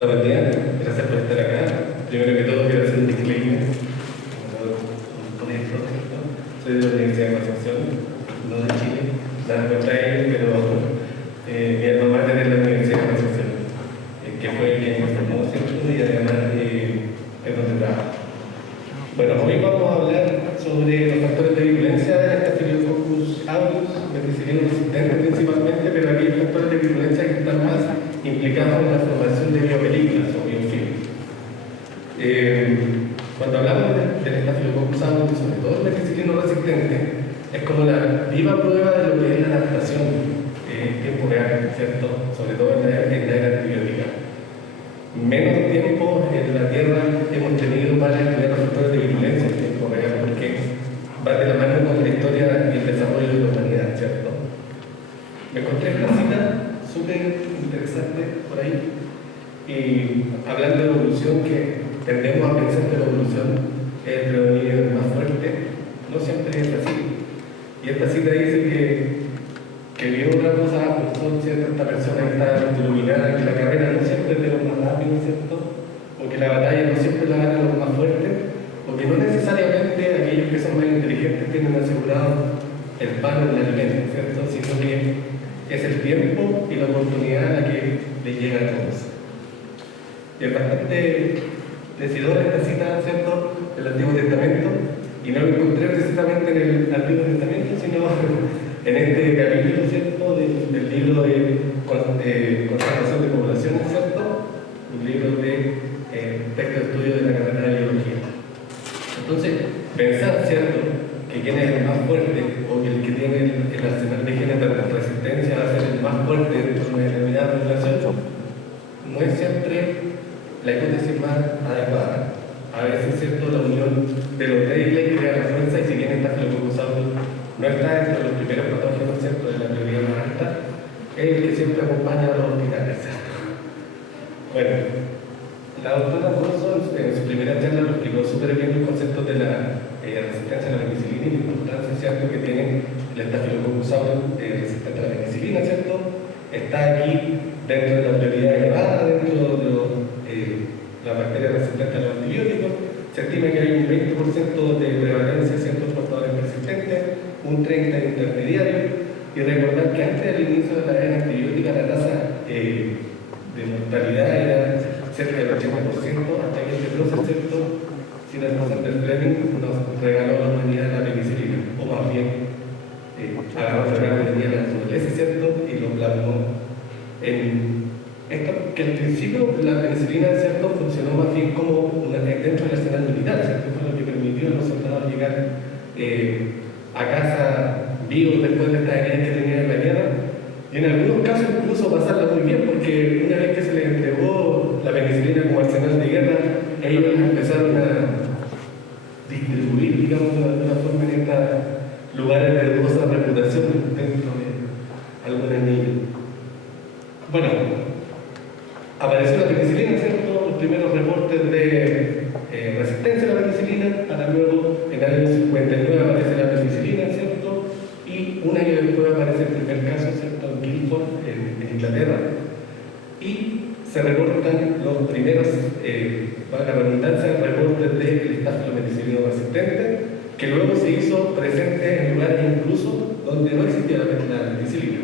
Buenos días, gracias por estar acá. Primero que todo quiero hacer un disclaimer, con esto, ¿no? Soy de la Universidad de Concepción, no de Chile, nada contra ellos, pero mi alma mater es la Universidad de Concepción, que fue quien me formó, ¿cierto? Y además es donde trabajo. Bueno, hoy vamos a hablar sobre los factores de virulencia de la Staphylococcus aureus, meticilino resistente principalmente, pero aquí hay factores de virulencia que están más implicados en la formación de biopelículas o biofilms. Cuando hablamos del Staphylococcus aureus, sobre todo el meticilino resistente, es como la viva prueba de lo que es la adaptación en tiempo real, ¿cierto? Sobre todo en la era antibiótica. Menos tiempo en la Tierra hemos tenido para estudiar los factores de virulencia en tiempo real, porque va de la mano con la historia y el desarrollo de la humanidad, ¿cierto? Me encontré una cita súper interesante por ahí, y hablando de evolución, que tendemos a pensar que la evolución es el predominio más fuerte, no siempre es así. Y esta cita dice que vio una cosa, pues, ¿cierto? Esta persona que está iluminada, que la carrera no siempre es de los más rápidos, ¿cierto? O que la batalla no siempre la ganan los más fuertes, o que no necesariamente aquellos que son más inteligentes tienen asegurado el pan o el alimento, ¿cierto? Sino que es el tiempo y la oportunidad a la que le llega a todos. Y es bastante decidora esta cita, ¿cierto?, del Antiguo Testamento, y no lo encontré precisamente en el Antiguo Testamento, sino en este capítulo, ¿cierto?, del libro de Conservación de Poblaciones, ¿cierto?, un libro de texto de estudio de la carrera de biología. Entonces, pensar, ¿cierto?, que quién es el más fuerte o que el que tiene el arsenal de genes de resistencia va a ser el más fuerte dentro de una determinada población, no es siempre la hipótesis más adecuada. A veces, ¿cierto?, la unión de los débiles crea la fuerza, y si bien esta Staphylococcus aureus no está entre los primeros patógenos, ¿cierto?, de la prioridad más alta, es el que siempre acompaña a los hospitales, ¿cierto? Bueno, la doctora Wilson en su primera charla lo explicó súper bien los conceptos de la resistencia a la penicilina y la importancia, ¿cierto?, que tiene el Staphylococcus aureus resistente a la penicilina, ¿cierto? Está aquí dentro de la prioridad elevada, dentro de la bacteria resistente a los antibióticos. Se estima que hay un 20% de prevalencia en ciertos portadores persistentes, un 30% intermediario, y recordar que antes del inicio de la era antibiótica la tasa de mortalidad era cerca del 80%, hasta que este proceso, ¿cierto?, sin el Alexander Fleming nos regaló a la humanidad la penicilina, o más bien agarró el regalo que tenía la naturaleza, ¿cierto?, y lo plasmó en esto, que al principio la penicilina, ¿cierto?, funcionó más bien como dentro del arsenal militar, ¿cierto?, fue lo que permitió a los soldados llegar a casa vivos después de estas heridas que tenían en la guerra, y en algunos casos incluso pasarla muy bien, porque una vez que se les entregó la penicilina como arsenal de guerra, ellos empezaron a distribuir, digamos, de alguna forma en estos lugares de dudosa reputación dentro de algunas niñas. Bueno, apareció la penicilina, ¿cierto?, los primeros reportes de resistencia a la penicilina, para luego en el año 59 aparece la penicilina, ¿cierto?, y un año después aparece el primer caso, ¿cierto?, en Guildford, en Inglaterra, y se reportan los primeros, para la redundancia, reportes del Staphylococcus resistente, que luego se hizo presente en lugares incluso donde no existía la penicilina.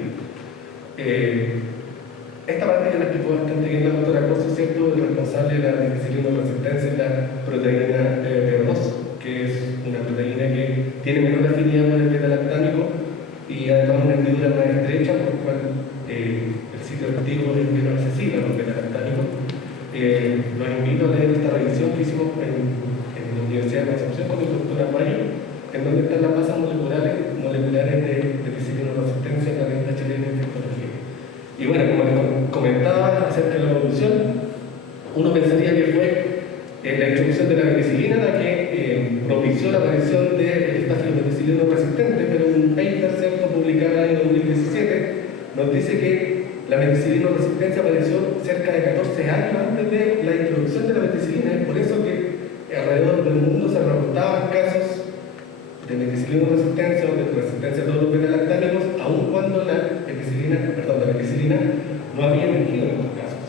Esta parte ya la explicó bastante bien la doctora Coso, ¿cierto?, el responsable de la penicilina resistencia es la proteína PBP2, que es una proteína que tiene menor afinidad con el beta-lactámico y además una hendidura más estrecha, por lo cual el sitio activo es menos accesible a los beta-lactámicos. Los invito a leer esta revisión que hicimos en la Universidad de Concepción con el doctor Aguayo, en donde están las masas moleculares de penicilina resistencia en la revista chilena de infectología. Y bueno, como les comentaba acerca de la evolución, uno pensaría que fue la introducción de la penicilina la que propició la aparición del Staphylococcus resistente, pero un paper, ¿cierto?, publicado en el 2017 nos dice que la penicilina resistencia apareció cerca de 14 años antes de la introducción de la penicilina. Es por eso que alrededor del mundo se reportaban casos de penicilina resistencia o de resistencia a todos los beta-lactámicos, aun cuando la penicilina no había emergido en estos casos.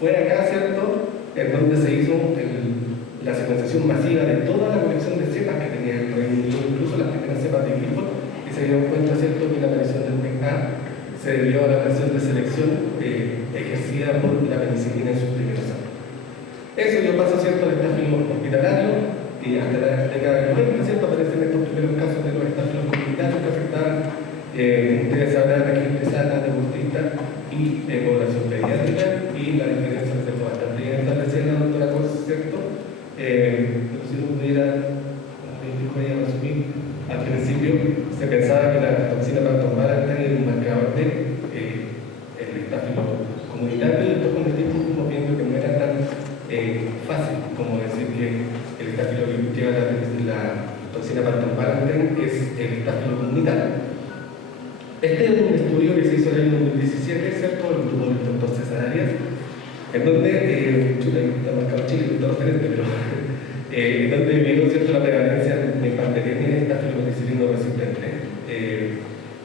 Fue acá, ¿cierto?, en donde se hizo la secuenciación masiva de toda la colección de cepas que tenía el Reino Unido, incluso las primeras cepas de glifos, y se dieron cuenta, ¿cierto?, que la aparición del PEC-A se debió a la presión de selección ejercida por la penicilina en sus primeros años. Eso dio paso, ¿cierto?, al estáfilo hospitalario, y hasta la década del 90, ¿cierto?, aparecen estos primeros casos de los estáfilos comunitarios que afectaban, ustedes sabrán, a gente sana, deportista y población pediátrica, y la diferencia se fue bastante bien establecida la doctora Cox, ¿cierto? Pero si uno pudiera, como bien dijo ella, resumir, al principio se pensaba que la toxina Pantoprazol era un marcador de el estáfilo comunitario, y después con el tiempo fuimos viendo que no era tan fácil como decir que el estáfilo que lleva la toxina Pantoprazol es el estáfilo comunitario. Este es un estudio que se hizo en el año 2017, ¿cierto?, el grupo del doctor César Arias, en donde, está marcado Chile, todo referente, pero en donde vieron, ¿cierto?, la prevalencia de pandemia en estáfilo penicilino resistente.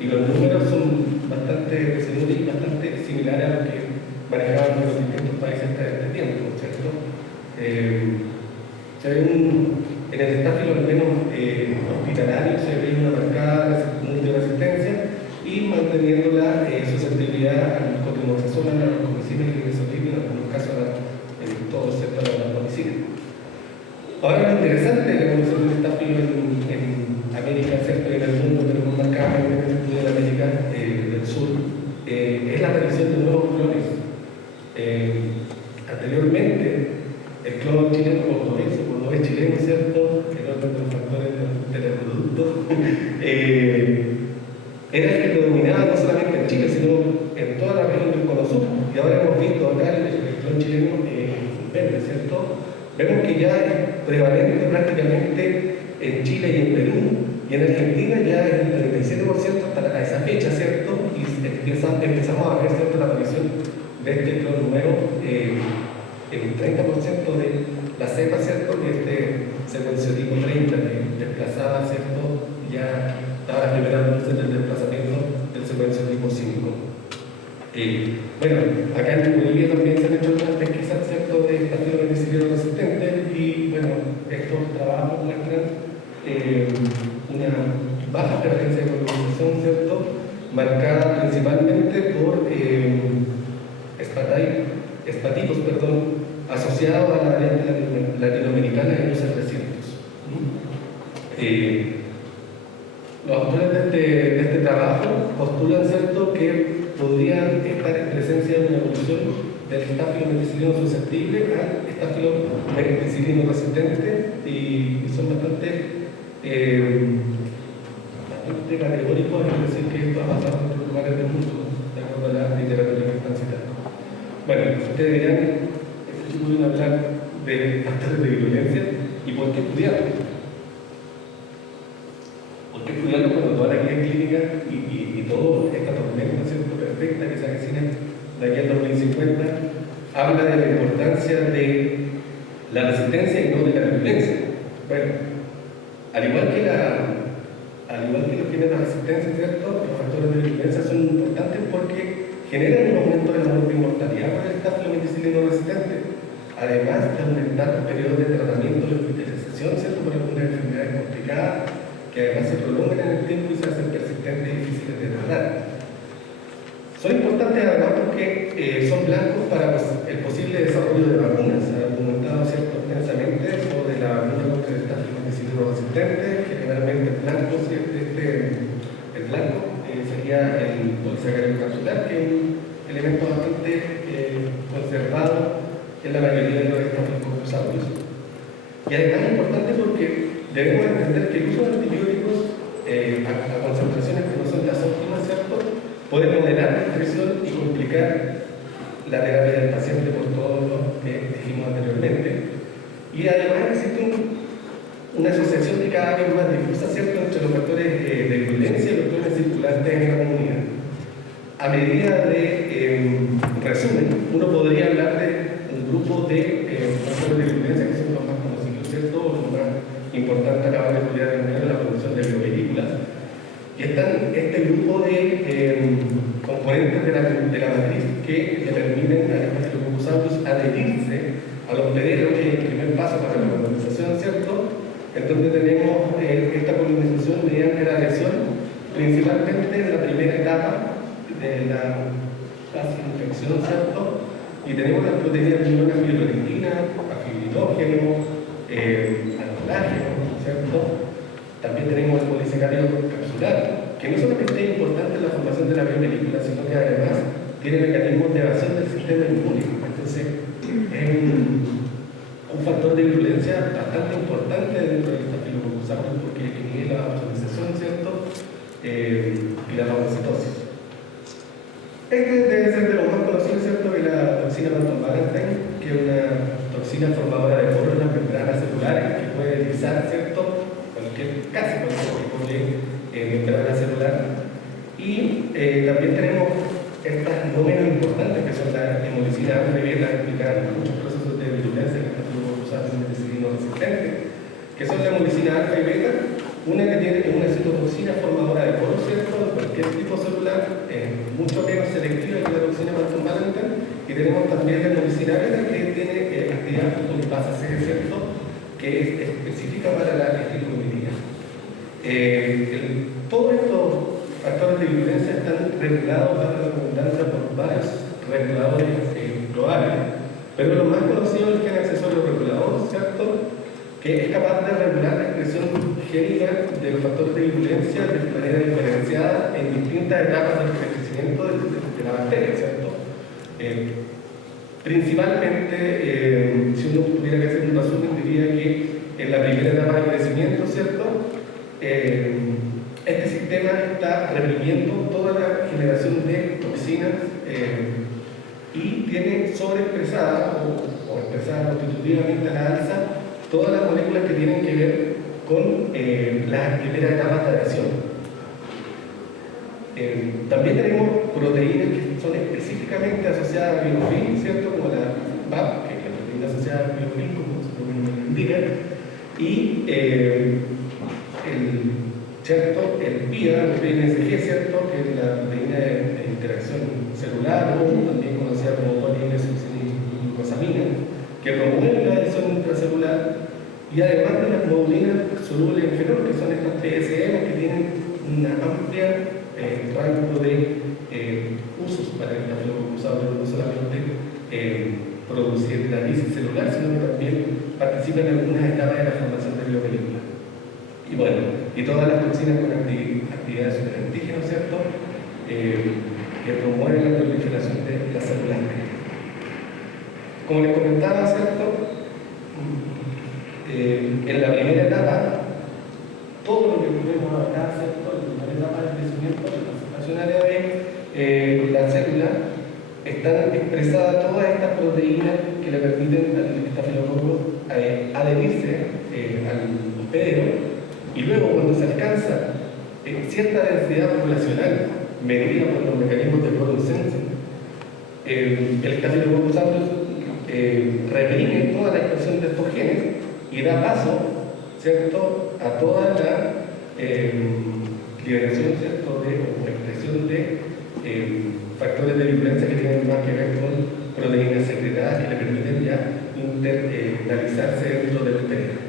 Y los números son bastante similares a los que manejaban los distintos países hasta este tiempo, ¿cierto? En el estáfilo, al menos hospitalario, se ve una marcada multiresistencia y manteniendo la susceptibilidad al cotrimoxazol, a la comicina y en algunos casos en todo el sector de la comicina. Ahora, lo interesante de la evolución del estáfilo en América, ¿cierto?, y en el mundo, pero más marcadamente en América del Sur, es la aparición de nuevos clones. Anteriormente, el clon chileno, como no es chileno, ¿cierto?, en otro de los factores del producto, era el que predominaba no solamente en Chile, sino en toda la región del Cono Sur. Y ahora hemos visto acá el clon chileno verde, ¿cierto? Vemos que ya es prevalente prácticamente en Chile y en Perú, y en Argentina ya es el 37% hasta esa fecha, ¿cierto? Y empezamos a ver, ¿cierto?, la aparición de este clon nuevo, el 30% de la cepa, ¿cierto?, que secuenciotipo 30 que desplazaba, ¿cierto?, ya estaba las primeras luces del desplazamiento del secuenciotipo 5. Bueno, acá en Bolivia también se han hecho algunas pesquisas, ¿cierto?, de estáfilo penicilino resistente, y bueno, estos trabajos muestran una baja prevalencia de colonización, ¿cierto?, marcada principalmente por espatitos, asociados a la variante latinoamericana en los 700. Los autores de este trabajo postulan, ¿cierto?, que podría estar en presencia de una evolución del estáfilo penicilino susceptible al estáfilo penicilino resistente, y son bastante categóricos en decir que esto ha pasado en otros lugares del mundo, de acuerdo a la literatura que están citando. Bueno, ustedes dirán, pueden hablar de factores de violencia, y por qué estudiarlo. ¿Por qué estudiarlo cuando toda la guía clínica y toda esta tormenta, ¿cierto?, perfecta que se avecina de aquí al 2050 habla de la importancia de la resistencia y no de la violencia? Bueno, al igual que los fines de resistencia, ¿cierto?, los factores de violencia son importantes porque generan un aumento de la muerte y mortalidad por el estáfilo penicilino resistente, además de aumentar los periodos de tratamiento de hospitalización, ¿cierto?, por algunas enfermedades complicadas que además se prolongan en el tiempo y se hacen persistentes y difíciles de tratar. Son importantes además porque son blancos para el posible desarrollo de vacunas. Se ha documentado, ¿cierto?, extensamente sobre la vacuna contra el estáfilo penicilino resistente, que generalmente el blanco, el blanco sería el polisacárido capsular, que es un elemento bastante conservado en la mayoría de los estafilococcus. Y además es importante porque debemos entender que el uso de antibióticos a concentraciones que no son las óptimas, ¿cierto?, puede moderar la infección y complicar la terapia del paciente por todo lo que dijimos anteriormente. Y además existe una asociación que cada vez más difusa, ¿cierto?, entre los factores de violencia y los clones circulantes en la comunidad. A medida de resumen, uno podría hablar de un grupo de factores de violencia que son los más conocidos, ¿cierto?, los más importantes. Acaban de estudiar en la producción de biopelículas, y están este grupo de componentes de la matriz que determinan a los Staphylococcus aureus a donde tenemos esta polinización mediante la lesión, principalmente en la primera etapa de la fase de infección, ¿cierto? Y tenemos las proteínas fibrolectina, afibrinógeno, anolágeno, ¿cierto? También tenemos el polisacario capsular, que no solamente es importante en la formación de la biopelícula, sino que además tiene mecanismos de evasión del sistema inmune. Entonces, es un factor de virulencia bastante importante dentro del Staphylococcus porque inhibe la automatización, ¿cierto? Y la fagocitosis. Este debe ser de los más conocidos, ¿cierto? Que la toxina Banton-Wallenstein, que es una toxina formadora de poros en las membranas celulares que puede deslizar, ¿cierto? Casi cualquier tipo de membrana celular. Y también tenemos estas no menos importantes, que son la hemolicina alfa y beta, implicadas en muchos procesos de virulencia en Staphylococcus resistente, que son la hemolicina alfa y beta, una que tiene una citotoxina formadora de poros, ¿cierto? De cualquier tipo celular, mucho menos selectiva que la toxina Banton-Wallenstein, y tenemos también la hemolicina beta, que tiene actividad polipasa C, ¿cierto? Que es específica para la esteroideía. Todos estos factores de virulencia están regulados para la redundancia por varios reguladores globales, pero lo más conocido es el gen accesorio regulador, ¿cierto? Que es capaz de regular la expresión génica de los factores de virulencia de manera diferenciada en distintas etapas del crecimiento de la bacteria, ¿cierto? Principalmente, si uno tuviera que hacer un resumen, diría que en la primera etapa de crecimiento, ¿cierto? Este sistema está reprimiendo toda la generación de toxinas y tiene sobreexpresada o expresada constitutivamente a la alza todas las moléculas que tienen que ver con las primeras etapas de adhesión. También tenemos proteínas que son específicamente asociadas a biofilm, ¿cierto? Como la BAP, que es la proteína asociada al biofilm, como su nombre lo indica, y el PIA, el PNSG, ¿cierto? Que es la proteína de interacción celular, o también conocida como poliinsufilglucosamina, que promueve la adhesión intracelular, y además de las modulinas solubles en fenol, que son estas PSM, que tienen una amplia rango de usos para el Staphylococcus aureus, no solamente producir la lisis celular, sino que también participa en algunas etapas de la formación de biopelícula. Y bueno, y todas las toxinas con actividades superantígenas, ¿cierto? Que promueven la proliferación de las células T. Como les comentaba, ¿cierto? En la primera etapa, todo lo que vemos acá, ¿cierto? En la primera etapa del crecimiento, la concentración área de la célula, están expresadas todas estas proteínas que le permiten al estafilococo adherirse al hospedero, y luego cuando se alcanza cierta densidad poblacional medida por los mecanismos de quorum sensing, el estafilococcus aureus reprime toda la expresión de estos genes y da paso, ¿cierto?, a toda la liberación, ¿cierto?, o expresión de factores de virulencia que tienen más que ver con proteínas secretadas que le permiten ya internalizarse dentro del hospedero.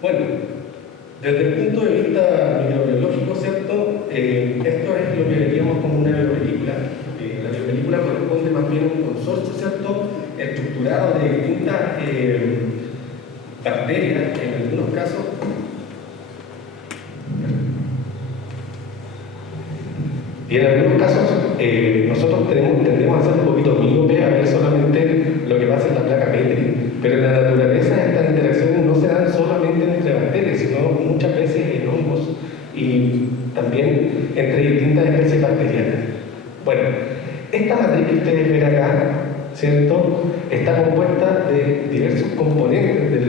Bueno, desde el punto de vista microbiológico, ¿cierto? Esto es lo que veríamos como una biopelícula. La biopelícula corresponde más bien a un consorcio, ¿cierto?, estructurado de distintas bacterias, en algunos casos. Y en algunos casos, nosotros tendemos a ser un poquito míopes, a ver solamente lo que pasa en la placa Petri. Pero en la naturaleza estas interacciones no se dan solamente entre bacterias, sino muchas veces en hongos y también entre distintas especies bacterianas. Bueno, esta matriz que ustedes ven acá, ¿cierto?, está compuesta de diversos componentes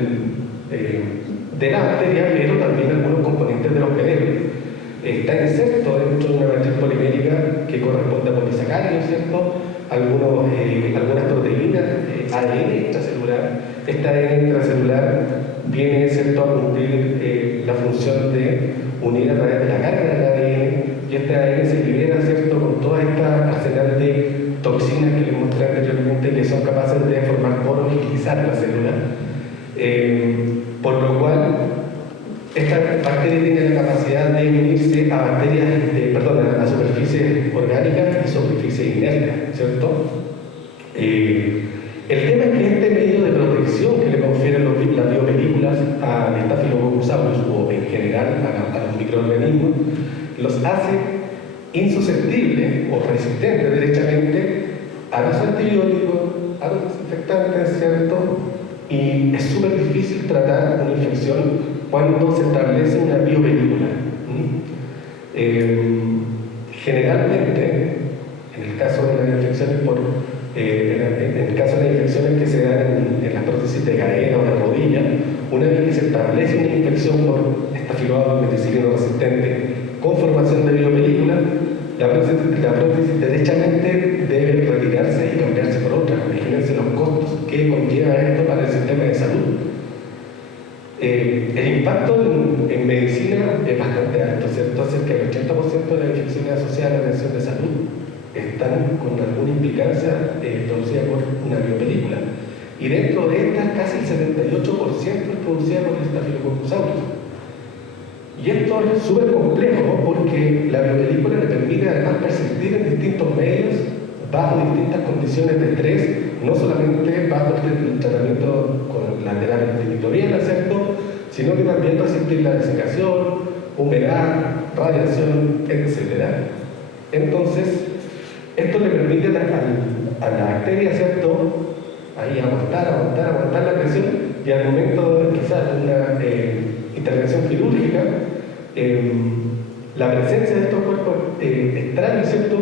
de la bacteria, pero también algunos componentes de los hospedero. Está inserto dentro de una matriz polimérica que corresponde a polisacáridos, ¿cierto?, algunas proteínas, ADN intracelular. Esta ADN intracelular viene, ¿cierto?, a cumplir la función de unir a través de la carga del ADN, y este ADN se libera, ¿cierto?, con toda esta arsenal de toxinas que les mostré anteriormente, que son capaces de formar poros y colonizar la célula, por lo cual esta bacteria tiene la capacidad de unirse a bacterias, a superficies orgánicas y superficies inertes, ¿cierto? El tema es que este medio de protección que le confieren las biopelículas a Staphylococcus aureus o en general a los microorganismos, los hace insusceptibles o resistentes derechamente a los antibióticos, a los desinfectantes, ¿cierto? Y es súper difícil tratar una infección cuando se establece una biopelícula. Generalmente, en el caso de las infecciones en el caso de las infecciones que se dan en las prótesis de cadera o de rodilla, una vez que se establece una infección por Staphylococcus meticilino resistente con formación de biopelícula, la prótesis derechamente debe retirarse y cambiarse por otra. Imagínense los costos que conlleva esto para el sistema de salud. El impacto en medicina es bastante alto, ¿cierto? Cerca del 80% de las infecciones asociadas a la atención de salud están con alguna implicancia producida por una biopelícula. Y dentro de estas, casi el 78% es producida por el Staphylococcus aureus. Y esto es súper complejo porque la biopelícula le permite además persistir en distintos medios bajo distintas condiciones de estrés, no solamente bajo el tratamiento con la terapia antimicrobiana, ¿cierto?, sino que también resistir la desecación, humedad, radiación, etc. Entonces, esto le permite a la bacteria, ¿cierto?, ahí aguantar la presión, y al momento de quizás una intervención quirúrgica, la presencia de estos cuerpos extraños, ¿cierto?,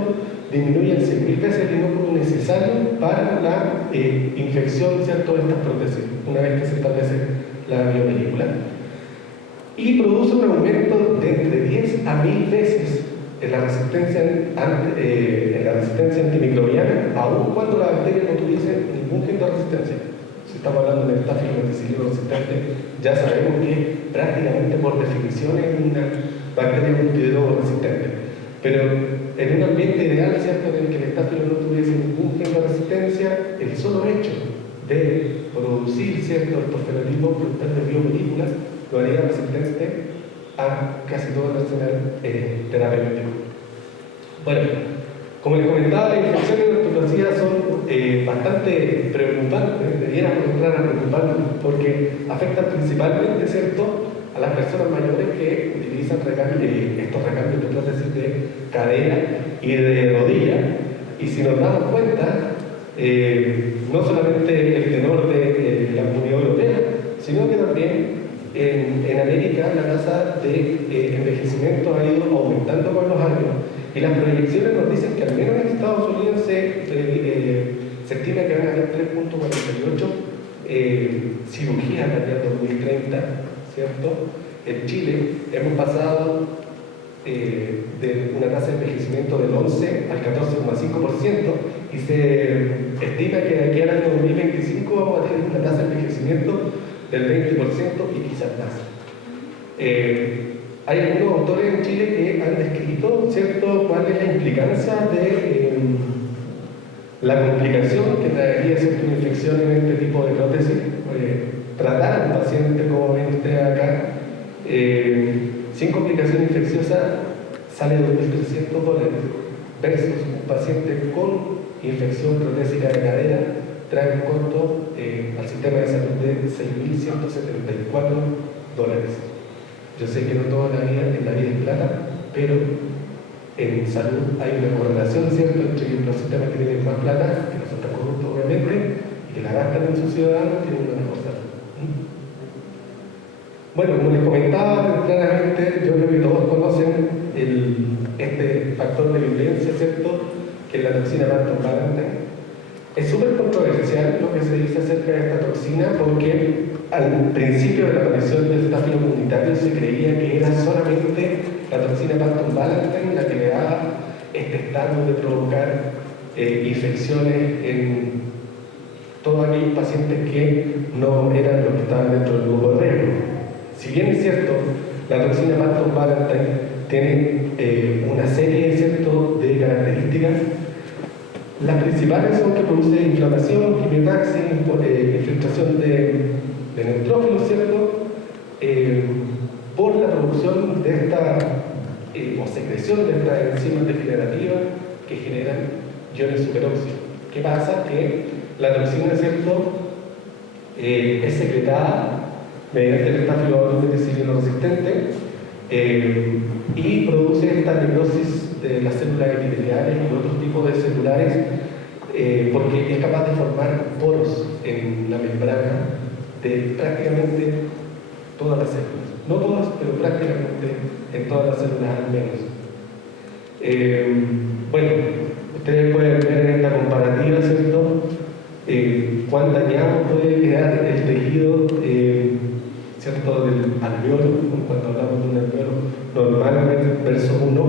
disminuye en 6.000 veces el inóculo necesario para la infección, ¿cierto?, de estas prótesis, una vez que se establece la biopelícula. Y produce un aumento de entre 10 a 1.000 veces en la resistencia antimicrobiana, aun cuando la bacteria no tuviese ningún gen de resistencia. Si estamos hablando de Staphylococcus meticilino resistente, ya sabemos que prácticamente por definición es una bacteria multidrogo resistente. Pero en un ambiente ideal, ¿cierto?, en el que el Staphylo no tuviese ningún gen de resistencia, el solo hecho de producir, ¿cierto?, estos fenotipos productores de biopelículas lo haría resistente a casi todo el arsenal terapéutico. Bueno, como les comentaba, las infecciones inconocidas son bastante preocupantes, debiéramos entrar a preocuparnos, porque afectan principalmente, ¿cierto?, a las personas mayores que utilizan estos recambios de prótesis de cadera y de rodilla. Y si nos damos cuenta, no solamente el tenor de la Comunidad Europea, sino que también en América la tasa de envejecimiento ha ido aumentando con los años, y las proyecciones nos dicen que al menos en Estados Unidos se estima que van a haber 3.48 cirugías para el 2030, ¿cierto? En Chile hemos pasado de una tasa de envejecimiento del 11 al 14,5%, y se estima que de aquí al año 2025 vamos a tener una tasa de envejecimiento del 20% y quizás más. Hay algunos autores en Chile que han descrito, ¿cierto?, cuál es la implicancia de la complicación que traería, ¿cierto?, una infección en este tipo de prótesis. Tratar a un paciente como ven ustedes acá sin complicación infecciosa sale $2.300 versus un paciente con infección protésica de cadera trae un costo al sistema de salud de $6.174. Yo sé que no toda la vida en la vida es plata, pero en salud hay una correlación, ¿cierto?, entre los sistemas que tienen más plata, que no son tan corruptos obviamente, y que la gastan en sus ciudadanos, tienen una mejor salud. Bueno, como les comentaba claramente, yo creo que todos conocen este factor de violencia, ¿cierto?, que es la toxina Banton-Valentine. Es súper controversial lo que se dice acerca de esta toxina, porque al principio de la aparición del Staphylo comunitario se creía que era solamente la toxina Banton-Valentine la que le daba este estado de provocar infecciones en todos aquellos pacientes que no eran los que estaban dentro del grupo de riesgo. Si bien es cierto, la toxina Banton-Valentine tiene una serie, ¿cierto?, de características Las principales son que produce inflamación, quimiotaxis, infiltración de neutrófilos, ¿cierto? Por la producción de esta, o secreción de estas enzimas degenerativas que generan iones superóxidos. ¿Qué pasa? Que la toxina, ¿cierto?, es secretada mediante el estafilo meticilino resistente y produce esta necrosis de las células epiteliales y otros tipos de celulares porque es capaz de formar poros en la membrana de prácticamente todas las células. No todas, pero prácticamente en todas las células al menos. Bueno, ustedes pueden ver en esta comparativa, ¿cierto?, cuán dañado puede quedar el tejido, ¿cierto?, del alveolo, cuando hablamos de un alveolo normal versus uno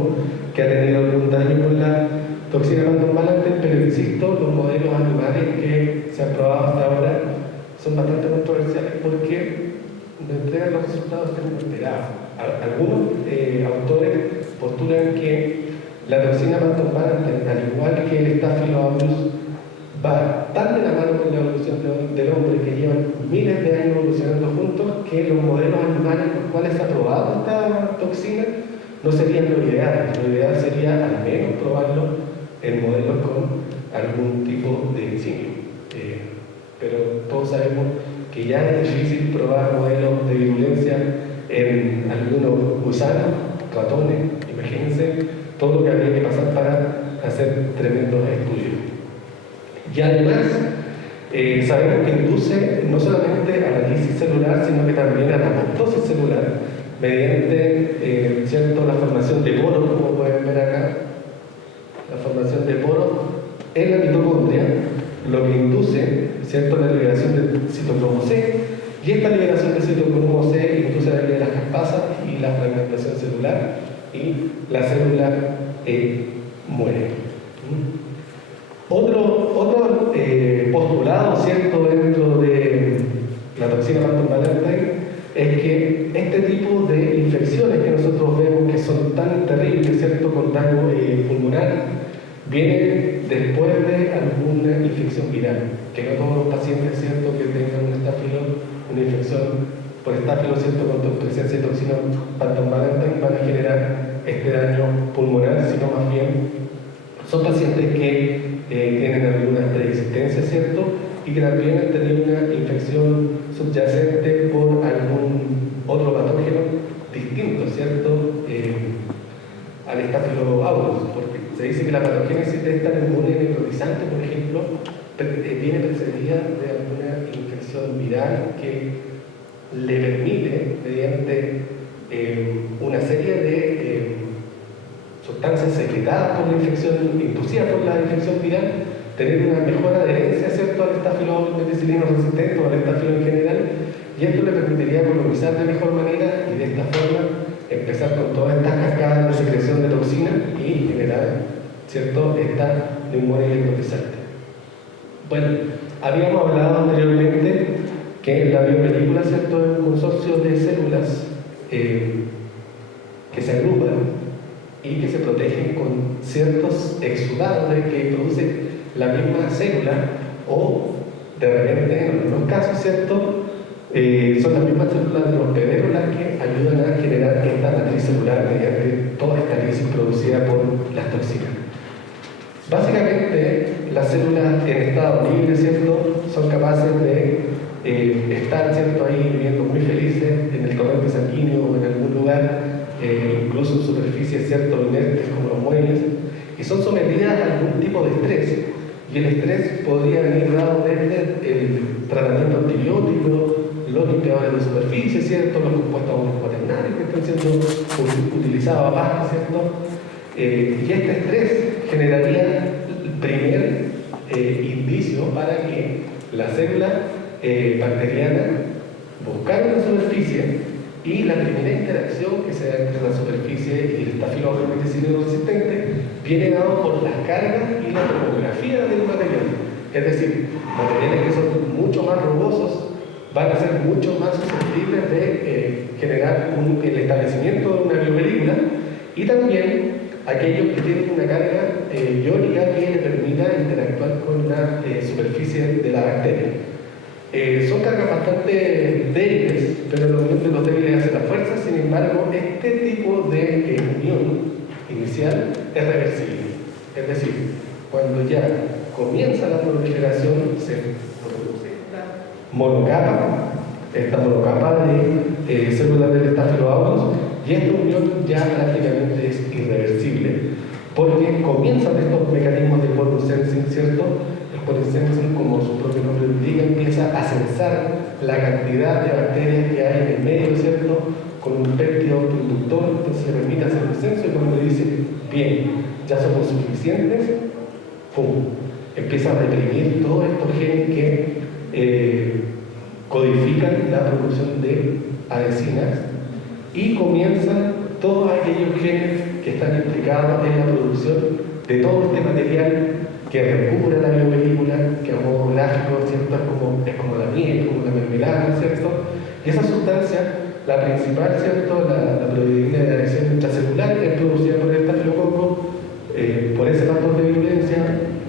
que ha tenido algún daño con la toxina pantombalante, pero insisto, los modelos animales que se han probado hasta ahora son bastante controversiales porque no entregan los resultados que uno esperaba. Algunos autores postulan que la toxina pantombalante, al igual que el Staphylococcus, va tan de la mano con la evolución del hombre, que llevan miles de años evolucionando juntos, que los modelos animales en los cuales se ha probado esta toxina no serían lo ideal. Lo ideal sería al menos probarlo en modelos con algún tipo de simio. Pero todos sabemos que ya es difícil probar modelos de virulencia en algunos gusanos, ratones. Imagínense todo lo que habría que pasar para hacer tremendos estudios. Y además, sabemos que induce no solamente a la lisis celular, sino que también a la apoptosis celular, mediante ¿cierto?, la formación de poros, como pueden ver acá, la formación de poros en la mitocondria, lo que induce, ¿cierto?, la liberación del citocromo C, y esta liberación del citocromo C induce la vida de las caspasas y la fragmentación celular, y la célula muere. Otro postulado, ¿cierto?, dentro de la toxina pantombalante es que este tipo de infecciones que nosotros vemos que son tan terribles, ¿cierto?, con daño pulmonar, vienen después de alguna infección viral. Que no todos los pacientes, ¿cierto?, que tengan un estafilo, una infección por estafilo, ¿cierto?, con presencia de toxina pantombalante van a generar este daño pulmonar, sino más bien son pacientes que tienen alguna preexistencia, ¿cierto?, y que también han tenido una infección subyacente por algún otro patógeno distinto, ¿cierto?, al Staphylococcus, porque se dice que la patogénesis de esta neumonía necrotizante, por ejemplo, viene precedida de alguna infección viral que le permite, mediante una serie de sustancias secretadas por la infección, inducidas por la infección viral, tener una mejor adherencia, ¿cierto?, al Staphylococcus meticilino resistente o al estafilo en general, y esto le permitiría colonizar de mejor manera y de esta forma empezar con todas estas cascadas de secreción de toxina y generar, ¿cierto?, esta neumonía necrotizante. Bueno, habíamos hablado anteriormente que la biopelícula, ¿cierto?, es un consorcio de células que se agrupan y que se protegen con ciertos exudados que produce la misma célula, o de repente, en algunos casos, ¿cierto?, son las mismas células de los pederos las que ayudan a generar esta matriz celular mediante toda esta lisis producida por las toxinas. Básicamente, las células en estado libre, ¿cierto?, son capaces de estar, ¿cierto?, ahí viviendo muy felices en el torrente sanguíneo o en algún lugar, incluso en superficies, ¿cierto?, inertes como los muebles, y son sometidas a algún tipo de estrés. Y el estrés podría venir dado desde el tratamiento antibiótico, los limpiadores de superficie, ¿cierto?, los compuestos cuaternarios que están siendo utilizados aparte, ¿cierto? Y este estrés generaría el primer indicio para que la célula bacteriana buscara una superficie, y la primera interacción que se da entre la superficie y el Staphylococcus meticilino resistente viene dado por las cargas y la topografía del material. Es decir, materiales que son mucho más rugosos van a ser mucho más susceptibles de generar el establecimiento de una biopelícula, y también aquellos que tienen una carga iónica que le permita interactuar interactúan con la superficie de la bacteria. Son cargas bastante débiles, pero la unión de los débiles hace la fuerza. Sin embargo, este tipo de unión inicial es reversible. Es decir, cuando ya comienza la proliferación, se produce esta monocapa de células del estafiloaureus, y esta unión ya prácticamente es irreversible, porque comienzan estos mecanismos de pollen sensing, ¿cierto? El pollen sensing, como su propio nombre lo indica, empieza a censar la cantidad de bacterias que hay en el medio, ¿cierto? Con un péptido productor, entonces se permite hacer el censo, y cuando dice, bien, ya somos suficientes, ¡pum!, empieza a reprimir todos estos genes que codifican la producción de adhesinas, y comienzan todos aquellos genes que están implicados en la producción de todo este material que recubre la biopelícula, que a modo gráfico, ¿cierto? Es como la miel, como la mermelada, ¿cierto? Y esa sustancia, la principal, ¿cierto? La proteína de adhesión intracelular, es producida por el estafilococo, por ese factor de virulencia,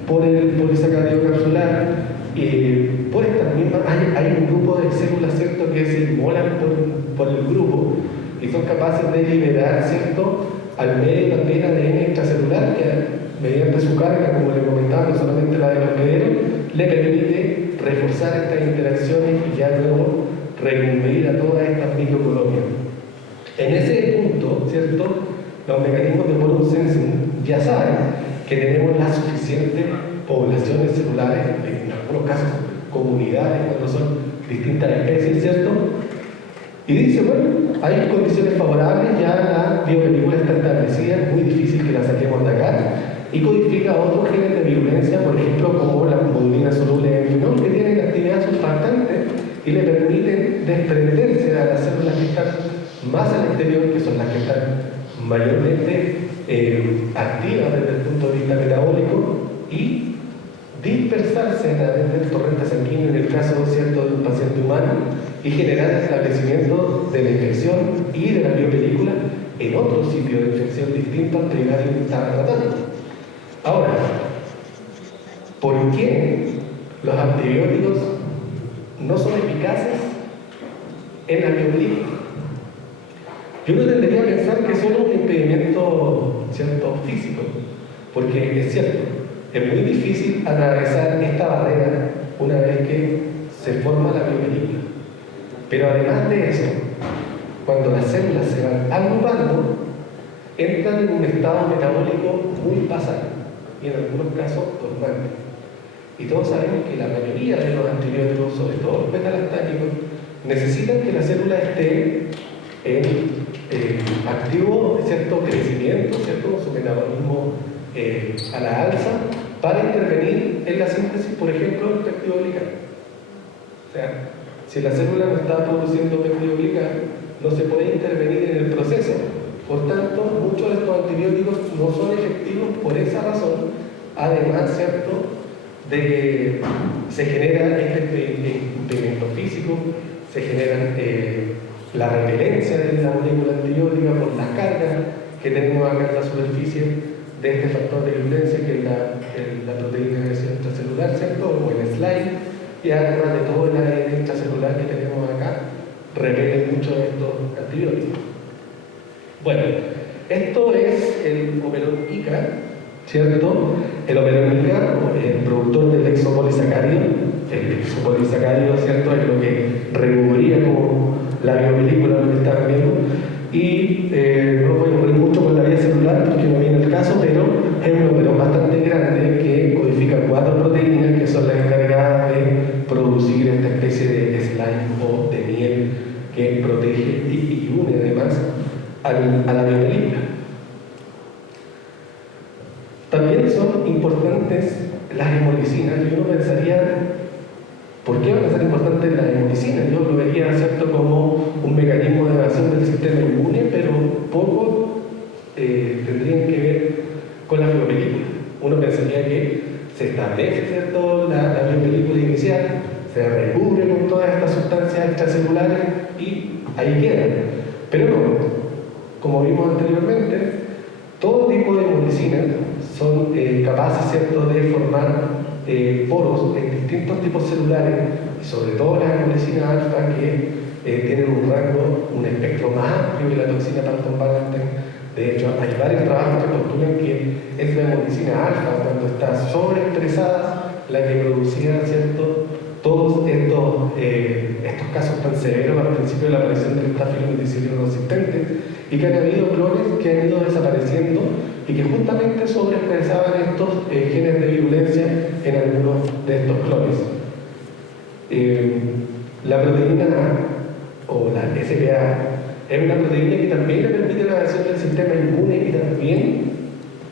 por el polisacárido capsular, por estas mismas, hay un grupo de células, ¿cierto?, que se inmolan por el grupo y son capaces de liberar, ¿cierto?, al medio también ADN intracelular, que mediante su carga, como le comentaba, no solamente la del hospedero, le permite reforzar estas interacciones y ya luego reconvenir a todas estas microcolonias. En ese punto, ¿cierto?, los mecanismos de pollen sensing ya saben que tenemos las suficientes poblaciones celulares, en algunos casos comunidades, cuando son distintas especies, ¿cierto? Y dice, bueno, hay condiciones favorables, ya la biopelícula está establecida, es muy difícil que la saquemos de acá, y codifica otros genes de virulencia, por ejemplo, como la modulina soluble en fenol, que tienen actividad surfactante y le permiten desprenderse a las células que están más al exterior, que son las que están mayormente activas desde el punto de vista metabólico, y dispersarse del torrente sanguíneo en el caso, ¿cierto?, de un paciente humano, y generar el establecimiento de la infección y de la biopelícula en otro sitio de infección distinto al primario que estaba tratando. Ahora, ¿por qué los antibióticos no son eficaces en la biopelícula? Yo no tendría que pensar que es solo un impedimento, ¿cierto?, físico, porque es cierto, es muy difícil atravesar esta barrera una vez que se forma la biopelícula. Pero además de eso, cuando las células se van agrupando, entran en un estado metabólico muy basal y en algunos casos dormante. Y todos sabemos que la mayoría de los antibióticos, sobre todo los beta-lactámicos, necesitan que la célula esté en activo, ¿cierto?, crecimiento, ¿cierto?, su metabolismo a la alza, para intervenir en la síntesis, por ejemplo, del péptido glical. O sea, si la célula no está produciendo péptido glical, no se puede intervenir en el proceso. Por tanto, muchos de estos antibióticos no son efectivos por esa razón, además, ¿cierto?, de que se genera este impedimento físico, se genera la repelencia de la molécula antibiótica por las cargas que tenemos acá en la superficie de este factor de virulencia, que es la proteína de adhesión intracelular, ¿cierto?, o el slime, y además de todo el ADN intracelular que tenemos acá, repelen mucho de estos antibióticos. Bueno, esto es el operón Ica, ¿cierto? El operón Ica, el productor del exopolisacárido. El exopolisacárido, ¿cierto?, es lo que recubría como la biopelícula, lo que estaban viendo. Y no voy a aburrir mucho con la vida celular porque no viene el caso, pero es un operón bastante grande que codifica 4 proteínas que son las encargadas de producir esta especie de slime o de miel que protege y une además a la biopelícula. También son importantes las hemolicinas, y uno pensaría, ¿por qué van a ser importantes las hemolicinas? Yo lo vería, ¿cierto?, como un mecanismo de evasión del sistema inmune, pero poco tendrían que ver con la biopelícula. Uno pensaría que se establece, ¿cierto?, la biopelícula inicial, se recubre con todas estas sustancias extracelulares y ahí queda. Pero no, como vimos anteriormente, todo tipo de hemolicinas son capaces, ¿cierto?, de formar poros en distintos tipos celulares, y sobre todo las hemolisina alfa, que tienen un rango, un espectro más amplio que la toxina tautomvalente. De hecho, hay varios trabajos que postulan que es la hemolisina alfa, cuando está sobreexpresada, la que producía, ¿cierto?, todos estos casos tan severos al principio de la aparición del estáfilo meticilino resistente, y que han habido clones que han ido desapareciendo y que justamente sobreexpresaban estos genes de virulencia en algunos de estos clones. La proteína A, o la SPA, es una proteína que también le permite la acción del sistema inmune y también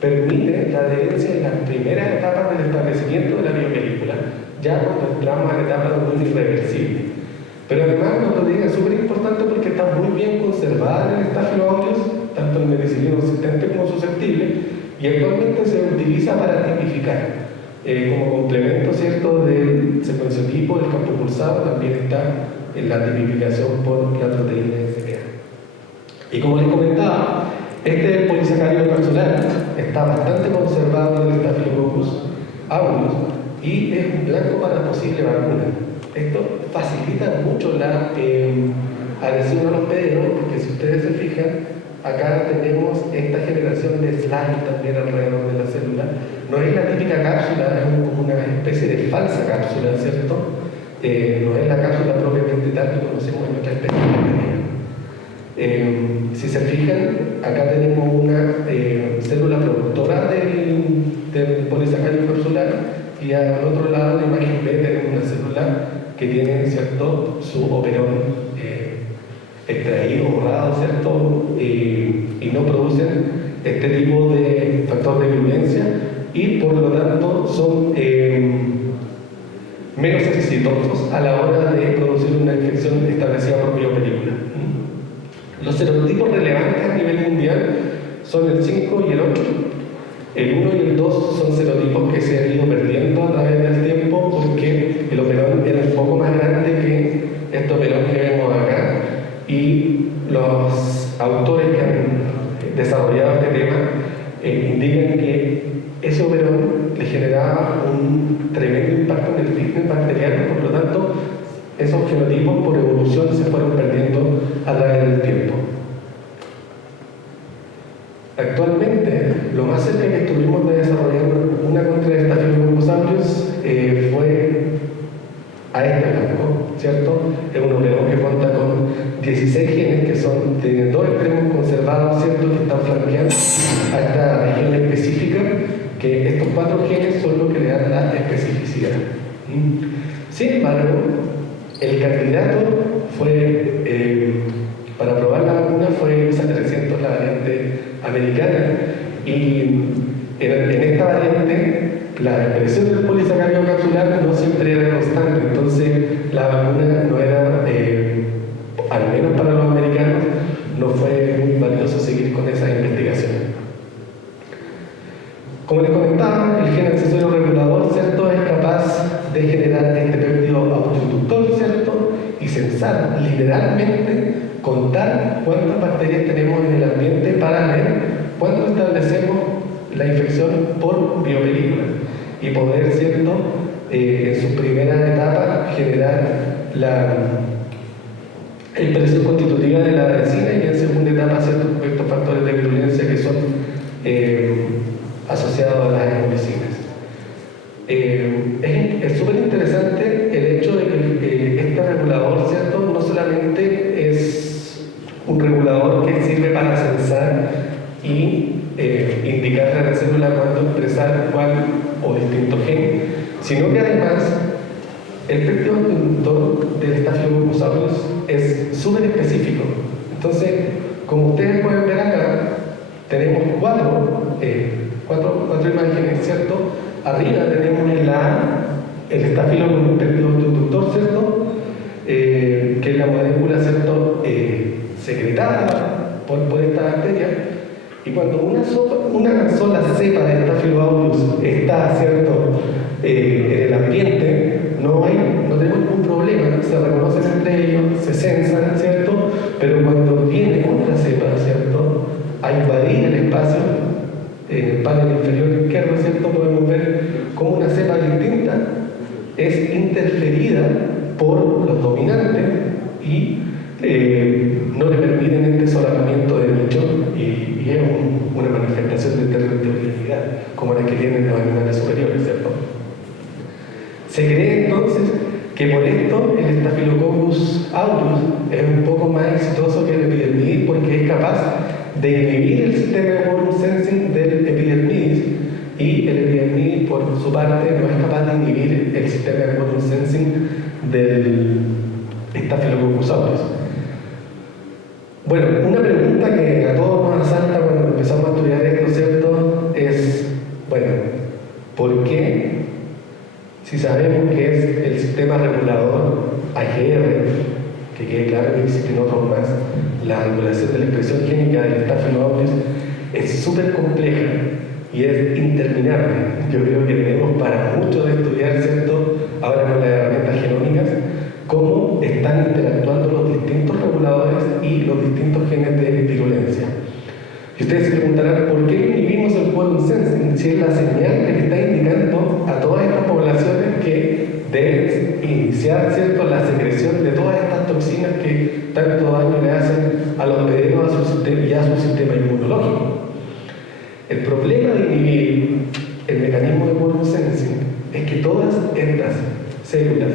permite la adherencia en las primeras etapas del establecimiento de la biopelícula, ya cuando entramos a la etapa de un irreversible. Pero además una proteína súper importante porque está muy bien conservada en el Staphylococcus aureus, tanto el meticilino resistente como susceptible, y actualmente se utiliza para tipificar. Como complemento, ¿cierto?, del secuenciotipo, el campo pulsado, también está en la tipificación por la proteína SPA. Y como les comentaba, este polisacárido capsular está bastante conservado en el Staphylococcus aureus y es un blanco para posible vacuna. Esto facilita mucho la adhesión a los hospedero, porque si ustedes se fijan, acá tenemos esta generación de slime también alrededor de la célula. No es la típica cápsula, es como una especie de falsa cápsula, ¿cierto? No es la cápsula propiamente tal que conocemos en nuestra especie de si se fijan, acá tenemos una célula productora del polisacárido capsular, y al otro lado, en la imagen B, tenemos una célula que tiene, ¿cierto?, su operón extraído, borrado, ¿cierto?, y no producen este tipo de factor de virulencia, y por lo tanto son menos exitosos a la hora de producir una infección establecida por biopelícula. Los serotipos relevantes a nivel mundial son el 5 y el 8. El 1 y el 2 son serotipos que se han ido perdiendo a través del tiempo porque el operón era un poco más grande que este operón que vemos acá, y los autores que han desarrollado este tema indican que ese operón le generaba un tremendo impacto en el fitness bacteriano, por lo tanto esos genotipos por evolución se fueron perdiendo a través del tiempo. Actualmente, lo más cerca que estuvimos de desarrollar una contra el Staphylococcus aureus fue a este blanco, ¿cierto? Es un operón que cuenta con 16 genes que son de dos extremos conservados, ¿cierto?, que están flanqueando a esta región específica, que estos 4 genes son los que le dan la especificidad. Sin embargo, el candidato fue, para probar la vacuna, fue ISA 300, la variante americana, y en esta variante la expresión del polisacárido capsular no siempre era constante, entonces la vacuna no era, al menos para los americanos, no fue muy valioso seguir con esa investigación. Como les comentaba, el gen accesorio regulador, ¿cierto?, es capaz de generar este péptido autoinductor, ¿cierto?, y censar, literalmente, contar cuántas bacterias tenemos en el ambiente para ver cuándo establecemos la infección por biopelícula y poder, ¿cierto?, en su primera etapa generar la expresión constitutiva de la adhesina, y en segunda etapa, ¿cierto?, estos factores de virulencia que son asociados a las hemolicinas. Es súper interesante el hecho de que este regulador, ¿cierto?, no solamente es un regulador que sirve para censar y indicarle a la célula cuándo expresar cuál o distinto gen, sino que además el péptido inductor del Staphylococcus aureus es súper específico. Entonces, como ustedes pueden ver acá, tenemos cuatro imágenes, ¿cierto? Arriba tenemos en la A el estafilo con un péptido inductor, ¿cierto? Que es la molécula, ¿cierto?, secretada por esta bacteria. Y cuando una sola cepa de Staphylococcus aureus está, ¿cierto?, en el ambiente, no tenemos ningún problema, se reconocen entre ellos, se censan, ¿cierto? Pero cuando viene otra cepa, ¿cierto?, a invadir el espacio en el panel inferior izquierdo, una cepa distinta es interferida por los dominantes y no le permiten este solapamiento de nicho y es una manifestación de territorialidad como la que tienen los animales superiores, ¿cierto? Se cree entonces que por esto el Staphylococcus aureus es un poco más exitoso que el epidermidis porque es capaz de inhibir el sistema de quorum sensing del epidermidis y el epidermidis por su parte no es capaz de inhibir el sistema de quorum sensing del Staphylococcus aureus. Bueno, una pregunta que a todos nos asalta cuando empezamos a estudiar esto, ¿cierto? Es, bueno, ¿por qué? Si sabemos que es el sistema regulador AGR, que quede claro que existen otros más, la regulación de la expresión génica del Staphylococcus aureus es súper compleja y es interminable. Yo creo que tenemos para mucho de estudiar, ¿cierto? Ahora con las herramientas genómicas, cómo están interactuando los distintos reguladores y los distintos genes de virulencia. Y ustedes se preguntarán, ¿por qué inhibimos el quorum sensing? Si es la señal que le está indicando a todas estas poblaciones que deben iniciar, ¿cierto?, la secreción de todas estas toxinas que tanto daño le hacen a los hospederos y a su sistema inmunológico. El problema de inhibir el mecanismo de quorum sensing es que todas estas células,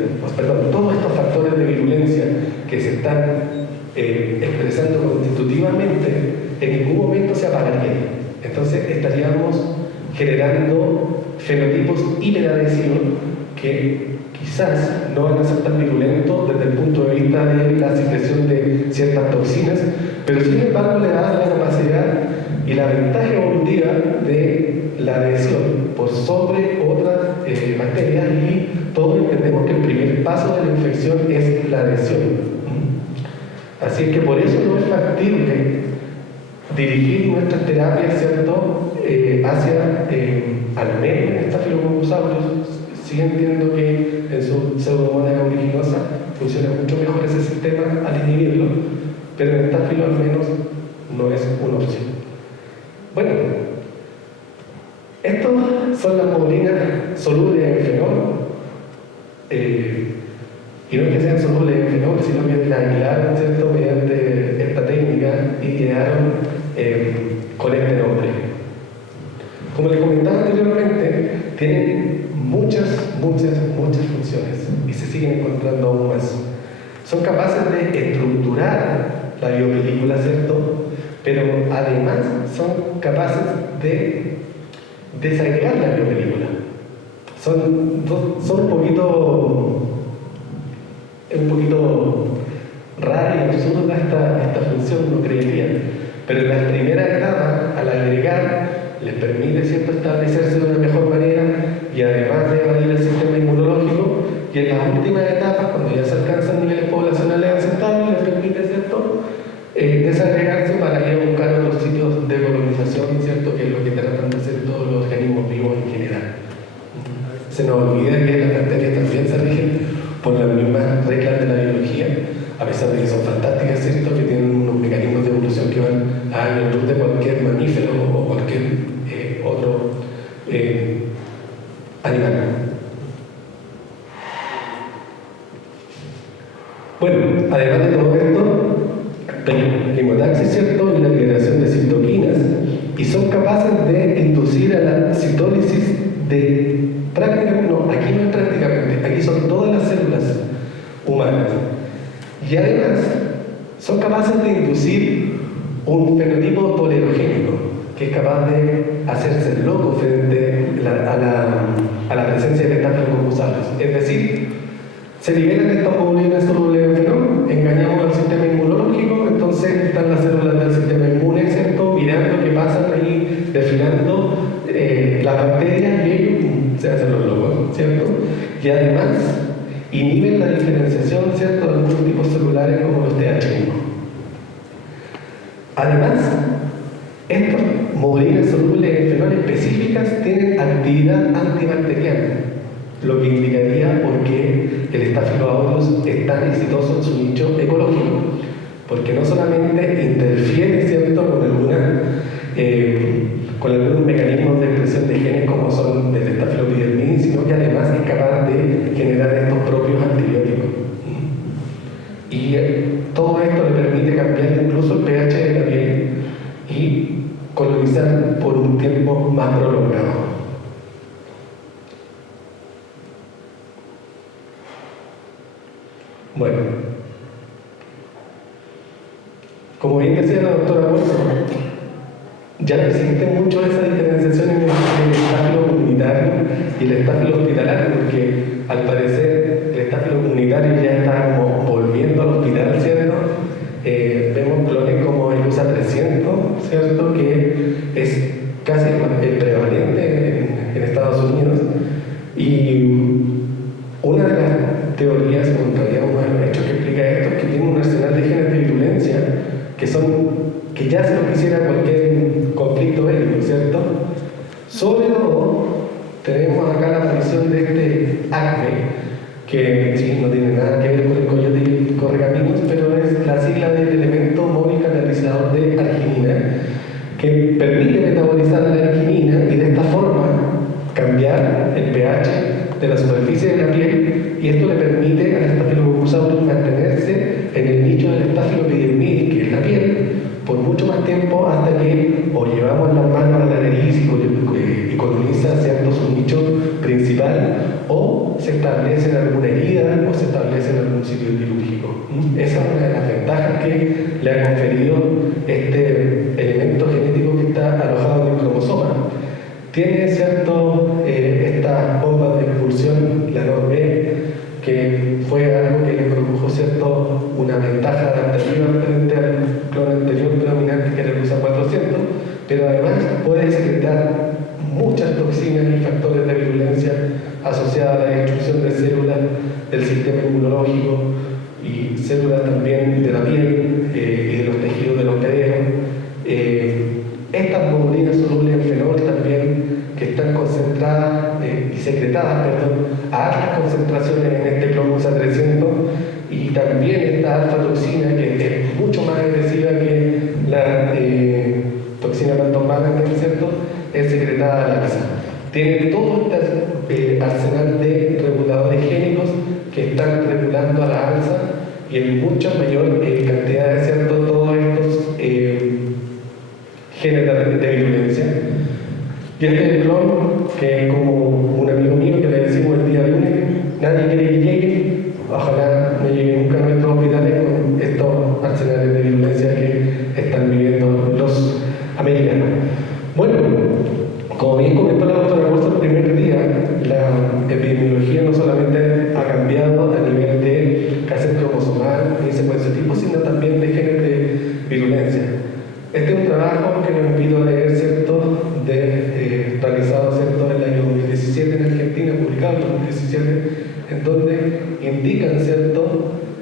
todos estos factores de virulencia que se están expresando constitutivamente, en ningún momento se apagarían. Entonces estaríamos generando fenotipos hiperadhesivos que quizás no van a ser tan virulentos desde el punto de vista de la secreción de ciertas toxinas, pero sin embargo le da la capacidad y la ventaja evolutiva de la adhesión por sobre otras bacterias y todos entendemos que el primer paso de la infección es la adhesión. Así es que por eso no es factible dirigir nuestras terapias, ¿cierto?, hacia, al menos en Staphylococcus aureus. Sí entiendo que en su pseudomonas aeruginosa funciona mucho mejor ese sistema al inhibirlo, pero en Staphylo al menos no es una opción. Bueno, estas son las modulinas solubles en fenol. Y no es que sean solubles en fenol, sino que las aislaron, ¿cierto?, mediante esta técnica y quedaron con este nombre. Como les comentaba anteriormente, tienen muchas funciones y se siguen encontrando aún más. Son capaces de estructurar la biopelícula, ¿cierto?, pero además son capaces de desagregar la biopelícula. Son un poquito rara y absurda esta función, no creería, pero en las primeras etapas, al agregar, les permite, ¿cierto?, establecerse de una mejor manera y además de evadir el sistema inmunológico, y en las últimas etapas, cuando ya se alcanzan niveles poblacionales aceptables, les permite, ¿cierto?, desagregarse para ir a buscar otros sitios de colonización, ¿cierto?, que es lo que tratan de hacer todos los organismos vivos en general. Se nos olvida que las bacterias también se rigen por las mismas reglas de la biología, a pesar de que son fantásticas, ¿cierto?, que tienen unos mecanismos de evolución que van a la luz de cualquier mamífero o cualquier otro animal. Bueno, además de todo esto, hemotaxis, ¿cierto?, y la liberación de citoquinas, y son capaces de inducir a la citólisis de prácticamente, no, aquí no es prácticamente, aquí son todas las células humanas. Y además, son capaces de inducir un fenotipo tolerogénico, que es capaz de hacerse loco frente a la presencia de Staphylococcus aureus. Es decir, se liberan estas modulinas solubles en fenol, engañamos al sistema inmunológico, entonces están las células del sistema inmune, ¿cierto?, mirando qué pasa ahí, desfilando las bacterias y ellos se hacen los locos, ¿cierto? Y además inhiben la diferenciación, ¿cierto?, de algunos tipos celulares como los TH1. Además, estas modulinas solubles en fenol específicas tienen actividad antibacteriana, lo que indicaría por qué el Staphylococcus aureus es tan exitoso en su nicho ecológico, porque no solamente interfiere, ¿cierto?, con algunos mecanismos de expresión de genes como son del Staphylococcus, sino Bueno, como bien decía la doctora Bolso, ya existe mucho esa diferenciación en el estáfilo comunitario y el estáfilo hospitalario, porque al parecer el estáfilo comunitario ya está como volviendo al hospital, ¿cierto? Vemos clones como el USA 300, ¿cierto? Que es casi el prevalente en Estados Unidos. Y una de las teorías, o en realidad un hecho que explica esto, es que tiene un arsenal de genes de virulencia que ya se lo quisiera cualquier conflicto bélico, ¿cierto? Sobre todo, tenemos acá la aparición de este acme, que sí, no tiene nada que ver con el coyote y el correcaminos, pero es la sigla del elemento móvil catalizador de arginina, que permite metabolizar la arginina y de esta forma cambiar el pH de la superficie de la piel, y esto le permite al Staphylococcus aureus mantenerse en el nicho del Staphyloepidermidis, que es la piel, por mucho más tiempo, hasta que o llevamos las manos a la nariz y coloniza su nicho principal, o se establece en alguna herida o se establece en algún sitio quirúrgico. Esa es una de las ventajas que le ha conferido este elemento genético que está alojado en el cromosoma. Tiene estas bombas de expulsión, la NOR-B, que fue algo que le produjo una ventaja adaptativa frente al clon anterior predominante, que era el USA 400, pero además puede secretar muchas toxinas y factores de virulencia asociadas a la destrucción de células del sistema inmunológico y células también de la piel y de los tejidos del hospedero. Estas monoglinas solubles en fenol también, que están concentradas y secretadas, a altas concentraciones en este clon USA 300, y también esta alfa-toxina, que es mucho más agresiva que la toxina pentombámica, ¿cierto?, es secretada a la laxa. Tiene todo este arsenal de reguladores génicos que están regulando a la alza y en mucha mayor cantidad de todos estos genes de virulencia. Y este es el clon que, como un amigo mío que le decimos el día lunes, nadie quiere que llegue, ojalá no llegue nunca a nuestros hospitales con estos arsenales de virulencia que están viviendo los americanos. Bueno, como bien comentó la doctora Rosa el primer día, la epidemiología no solamente ha cambiado a nivel de cassette cromosomal y secuenciotipo, sino también de genes de virulencia. Este es un trabajo que los invito a leer, realizado en el año 2017 en Argentina, publicado en 2017, en donde indican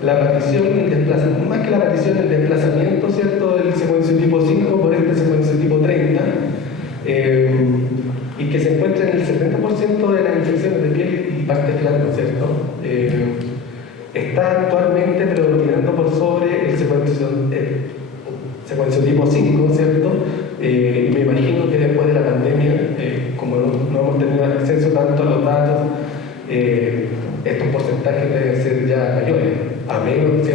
la aparición y el desplazamiento, más que la aparición, el desplazamiento del secuenciotipo 5 por este secuenciotipo 30, y que se encuentra en el 70% de las infecciones de piel y parte flanco, está actualmente predominando por sobre el secuenciotipo 5, y me imagino que después de la pandemia, como no hemos tenido acceso tanto a los datos, estos porcentajes deben ser ya mayores, a menos,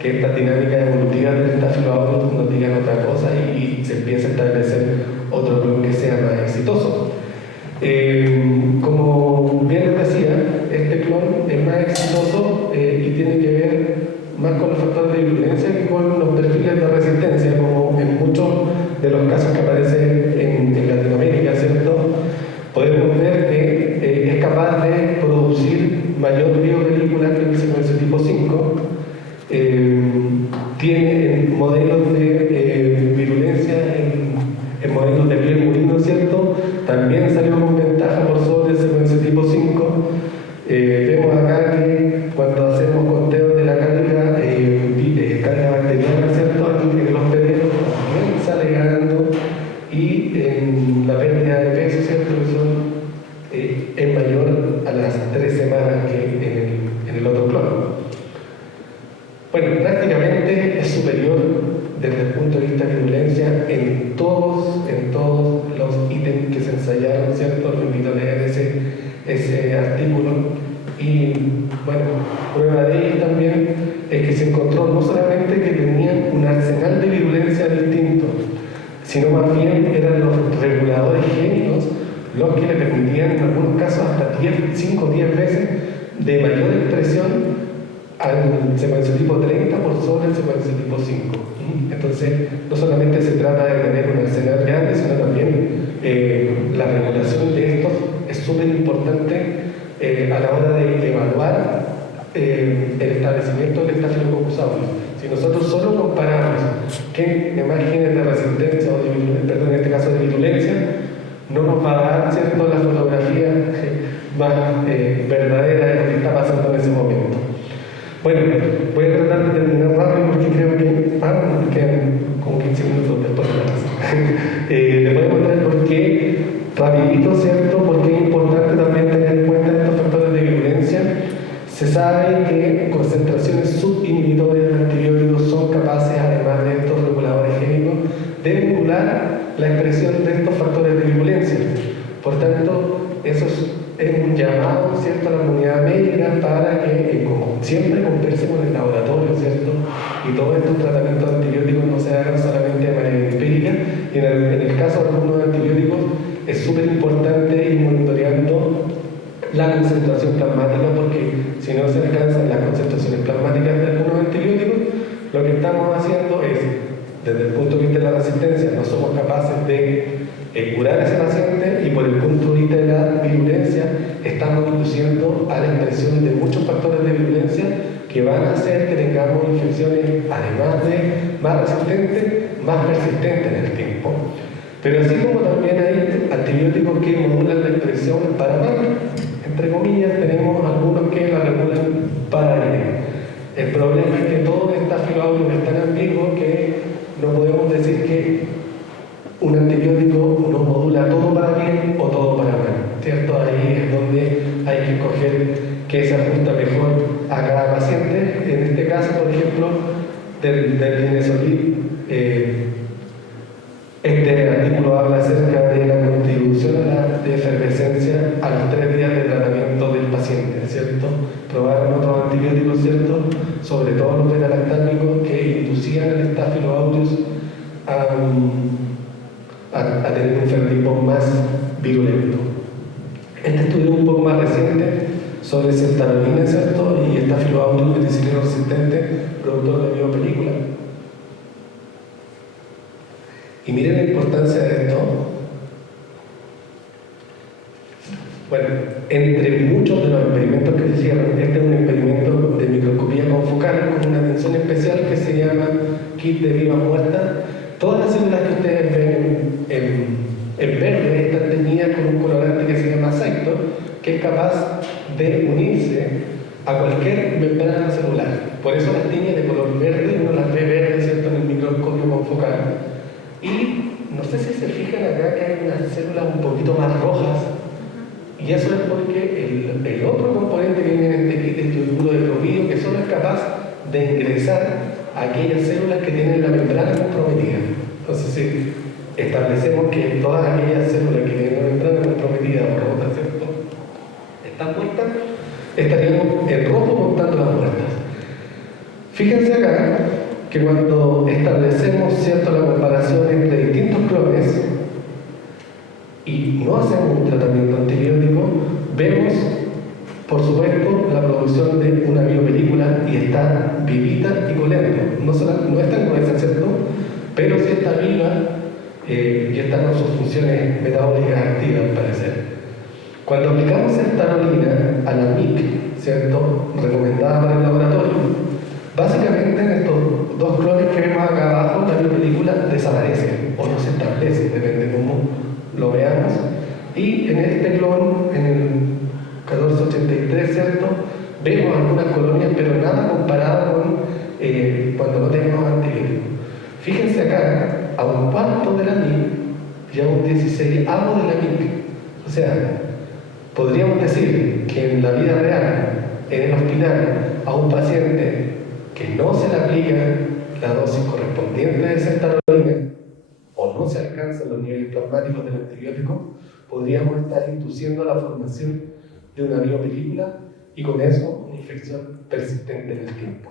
que estas dinámicas evolutivas del Staphylococcus aureus nos digan otra cosa y se empiece a establecer otro clon que sea más exitoso. Como bien les decía, este clon es más exitoso y tiene que ver más con los factores de virulencia que con los perfiles de resistencia, como en muchos de los casos que aparecen en Latinoamérica, podemos ver que es capaz de producir mayor biopelícula que el secuenciotipo 5, tiene modelos de virulencia en modelos de piel murino, también salió con ventaja por sobre el secuenciotipo 5. Vemos acá que cuando hacemos conteos de la carga bacteriana, en el hospedero también sale ganando, y en la pérdida de peso, es mayor a las 3 semanas que en el otro clon. Bueno, prácticamente es superior desde el punto de vista de virulencia en todos los ítems que se ensayaron, Lo invito a leer ese artículo. Y bueno, prueba de ello también es que se encontró no solamente que tenían un arsenal de virulencia distinto, sino más bien eran los reguladores génicos los que le permitían en algunos casos hasta 5 o 10 veces de mayor expresión al secuenciotipo 30 por sobre el secuenciotipo 5. Entonces, no solamente se trata de tener un arsenal grande, sino también la regulación de estos es súper importante a la hora de evaluar el establecimiento del Staphylococcus aureus. Si nosotros solo comparamos qué imágenes de resistencia o perdón, en este caso de virulencia, no nos va a dar, ¿cierto?, la fotografía más verdadera de lo que está pasando en ese momento. Bueno, voy a tratar de terminar rápido porque creo que nos quedan como 15 minutos después de la clase. Les voy a mostrar por qué, rapidito, ¿cierto?, porque es importante también tener en cuenta estos factores de virulencia. Se sabe que concentraciones subinhibitorias de antibióticos son capaces, además de estos reguladores génicos, de vincular la expresión de estos factores de virulencia. Por tanto, eso es un llamado, ¿cierto?, a la comunidad médica para que, como siempre, converse con el laboratorio, ¿cierto?, y todos estos tratamientos antibióticos no se hagan solamente de manera empírica. Y en el caso de algunos antibióticos es súper importante ir monitoreando la concentración plasmática, porque si no se alcanzan las concentraciones plasmáticas de algunos antibióticos, lo que estamos haciendo es, desde el punto de vista de la resistencia, no somos capaces de curar a ese paciente, y por el punto de vista de la virulencia estamos induciendo a la expresión de muchos factores de virulencia que van a hacer que tengamos infecciones, además de más resistentes, más persistentes en el tiempo. Pero así como también hay antibióticos que modulan la expresión para mal, entre comillas, tenemos algunos que la regulan para bien. El problema es que todo el Staphylococcus aureus es tan ambiguo que no podemos decir que un antibiótico nos modula todo para bien o todo para mal, ¿cierto? Ahí es donde hay que escoger qué se ajusta mejor a cada paciente. En este caso, por ejemplo, del linezolid, este artículo habla acerca de la contribución de efervescencia a los 3 días de tratamiento del paciente, ¿cierto? Probaron otros antibióticos, ¿cierto?, sobre todo los beta-lactámicos, que inducían el Staphylococcus aureus a tener un fenotipo más virulento. Este estudio un poco más reciente sobre ceftarolina, ¿cierto?, y Staphylococcus aureus penicilino resistente, productor de biopelícula. Y miren la importancia de esto. Bueno, entre muchos de los experimentos que se hicieron, este es un experimento de microscopía confocal con una atención especial que se llama kit de vivas muertas. Todas las células que ustedes ven en verde están teñidas con un colorante que se llama aceitor, que es capaz de unirse a cualquier membrana celular. Por eso las tiñas de color verde, uno las ve verdes, ¿cierto?, en el microscopio confocal. Y no sé si se fijan acá que hay unas células un poquito más rojas, y eso es porque el otro componente que viene en este kit es el yoduro de bromuro, que solo es capaz de ingresar a aquellas células que tienen la membrana comprometida. Entonces, si establecemos que todas aquellas células que tienen la membrana comprometida o rotas, ¿cierto?, están muertas, estaríamos en rojo contando las muertas. Fíjense acá que cuando establecemos, ¿cierto?, la comparación entre distintos clones y no hacemos un tratamiento antibiótico, vemos, por supuesto, la producción de una biopelícula, y está vivita y colendo. No está en gruesa, ¿cierto?, pero sí está viva y está con sus funciones metabólicas activas, al parecer. Cuando aplicamos ceftarolina a la MIC, ¿cierto?, recomendada para el laboratorio, básicamente en estos 2 clones que vemos acá abajo, la biopelícula desaparece o no se establece, depende de cómo lo veamos. Y en este clon, en el 1483, ¿cierto?, vemos algunas colonias, pero nada comparado con cuando no tenemos antibióticos. Fíjense acá, a un cuarto de la MIC y a un 16avo de la MIC. O sea, podríamos decir que en la vida real, en el hospital, a un paciente que no se le aplica la dosis correspondiente de ceftarolina o no se alcanzan los niveles plasmáticos del antibiótico, podríamos estar induciendo la formación de una biopelícula y con eso una infección persistente en el tiempo.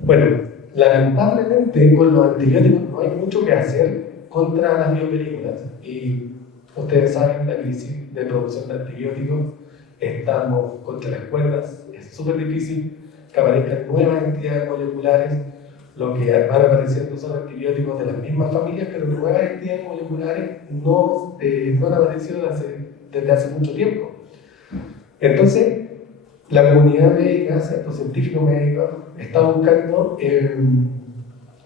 Bueno, lamentablemente con los antibióticos no hay mucho que hacer contra las biopelículas, y ustedes saben la crisis de producción de antibióticos estamos contra las cuerdas, es súper difícil que aparezcan nuevas entidades moleculares. Lo que van apareciendo son antibióticos de las mismas familias, pero nuevas entidades moleculares no han aparecido desde hace mucho tiempo. Entonces, la comunidad médica, los científicos médicos, están buscando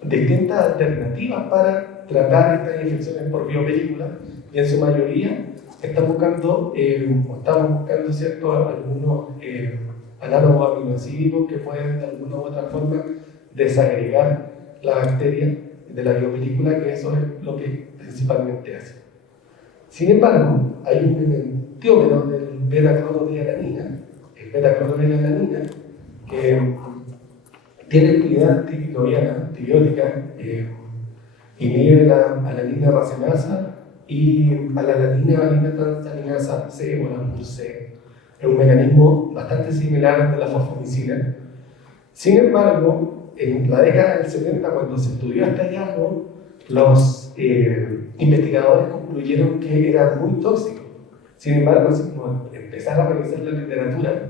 distintas alternativas para tratar estas infecciones por biopelícula, y en su mayoría están buscando, estamos buscando algunos análogos aminoácidos que pueden de alguna u otra forma desagregar la bacteria de la biopelícula, que eso es lo que principalmente hace. Sin embargo, hay un enantiómero del beta-clorodialanina, el beta-clorodialanina, que tiene actividad antibiótica, inhibe la alanina racemasa y a la alanina valina transaminasa C o la MUC. Es un mecanismo bastante similar al de la fosfomicina. Sin embargo, en la década del 70, cuando se estudió este hallazgo, los investigadores concluyeron que era muy tóxico. Sin embargo, si uno empezara a revisar la literatura,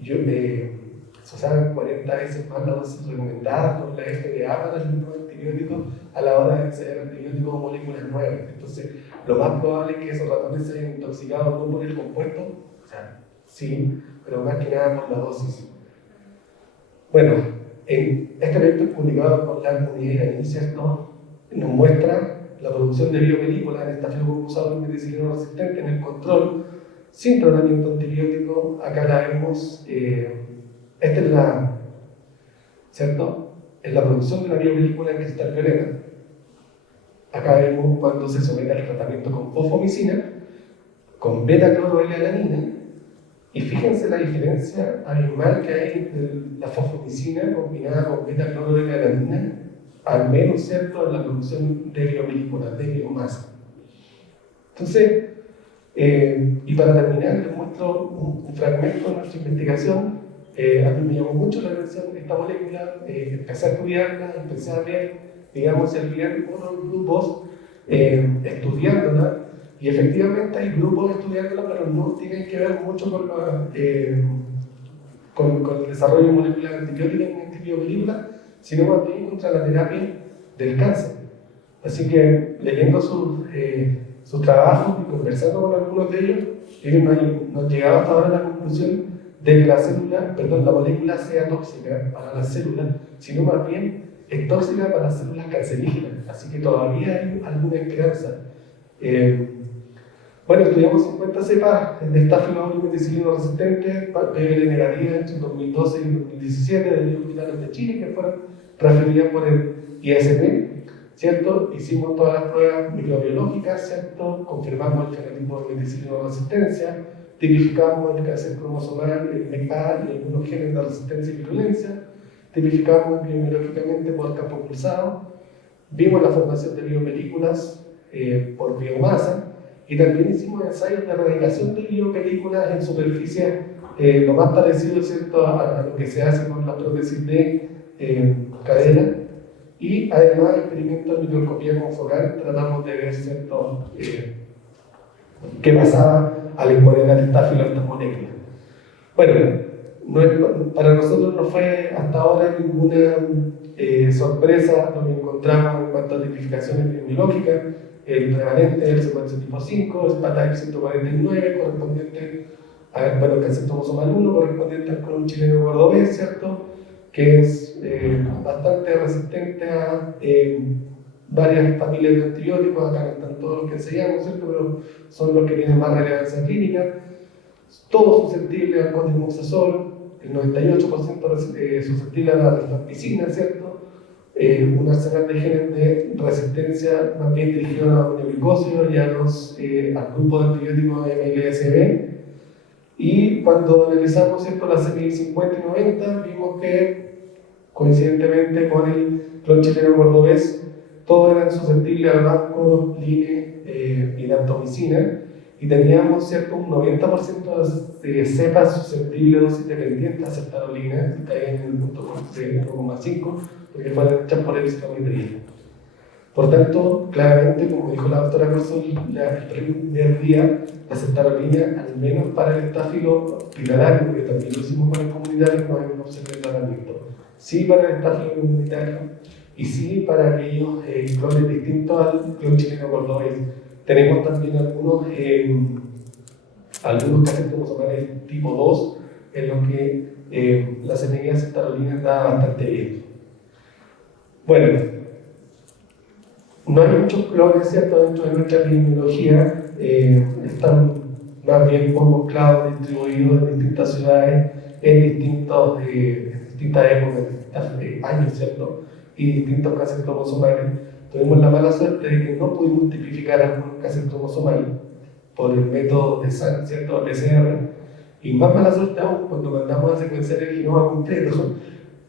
se usaban 40 veces más la dosis recomendada por la FDA para algunos antibióticos a la hora de ensayar antibióticos o moléculas nuevas. Entonces, lo más probable es que esos ratones se hayan intoxicado no por el compuesto, o sea, sí, pero más que nada por la dosis. Bueno, en este proyecto publicado por la comunidad iraní, ¿cierto?, nos muestra la producción de biopelículas en estafilococcus aureus meticilino resistente en el control sin tratamiento antibiótico. Acá la vemos, esta es la, ¿cierto?, es la producción de la biopelícula en cristal violeta. Acá vemos cuando se somete al tratamiento con fosfomicina, con beta-clorodialanina, y fíjense la diferencia abismal que hay entre la fosfomicina combinada con beta-clorodialanina, al menos, ¿cierto?, en la producción de biopelículas, de biomasa. Entonces, y para terminar, les muestro un fragmento de nuestra investigación. A mí me llamó mucho la atención esta molécula, empecé a estudiarla, empecé a ver, digamos, el bien unos grupos estudiándola, y efectivamente hay grupos estudiándola, pero no tienen que ver mucho con el desarrollo molecular antibiótica en antibiopelícula, sino más bien contra la terapia del cáncer. Así que leyendo sus trabajos y conversando con algunos de ellos, nos llegado hasta ahora a la conclusión de que la molécula sea tóxica para las células, sino más bien es tóxica para las células cancerígenas. Así que todavía hay alguna esperanza. Bueno, estudiamos 50 cepas de Staphylococcus meticilino resistente, PBL negativa entre 2012 y 2017 de 10 hospitales de Chile que fueron referidas por el ISP, ¿cierto? Hicimos todas las pruebas microbiológicas, ¿cierto? Confirmamos el fenotipo de meticilino resistencia, tipificamos el cáncer cromosomal, el MECA y algunos genes de resistencia y virulencia, tipificamos biológicamente por campo pulsado, vimos la formación de biopelículas por biomasa, y también hicimos ensayos de erradicación de biopelículas en superficie, lo más parecido, ¿cierto?, a lo que se hace con la prótesis de cadera, y además experimentos de microscopía confocal. Tratamos de ver, ¿cierto?, qué pasaba al exponer al estáfilo a estas moléculas. Bueno, para nosotros no fue hasta ahora ninguna sorpresa lo que encontramos en cuanto a tipificaciones epidemiológicas. El prevalente del secuencia tipo 5, es PATAC 149, correspondiente a, bueno, el cáncer cromosomal 1, correspondiente al clon chileno cordobés, ¿cierto?, que es bastante resistente a varias familias de antibióticos. Acá no están todos los que enseñamos, ¿cierto?, pero son los que tienen más relevancia clínica. Todos susceptibles al cotrimoxazol, el 98% susceptible a la rifampicina, ¿cierto?, un arsenal de genes de resistencia más bien dirigido a la aminoglicosis y al grupo de antibióticos MLSB. Y cuando analizamos, ¿cierto?, las CPI 50 y 90, vimos que coincidentemente con el clon chileno cordobés todos eran susceptibles al vasco, line y daptomicina, y teníamos, ¿cierto?, un 90% de cepas susceptibles de dosis dependiente a ceftadolina, que caían en el punto de 1,5, porque fueron hechas por episiotometría. Por tanto, claramente, como dijo la doctora Corsol, el primer día, la ceftarolina, al menos para el estáfilo hospitalario, porque también lo hicimos con el comunitario, no hay un observatorio de tratamiento. Sí para el estáfilo comunitario y sí para aquellos clones distintos al clon chileno cordobés. Tenemos también algunos casos cromosomales tipo 2, en los que la semilla de ceftarolina está bastante bien. Bueno, no hay muchos clones, ¿cierto?, dentro de nuestra epidemiología, están más bien poco claros, distribuidos en distintas ciudades, en distintas épocas, en distintos años, ¿cierto?, y distintos casos cromosomales. Tuvimos la mala suerte de que no pudimos tipificar algunos casos cromosomales por el método de SAN, ¿cierto?, PCR, y más mala suerte aún cuando mandamos a secuenciar el genoma completo.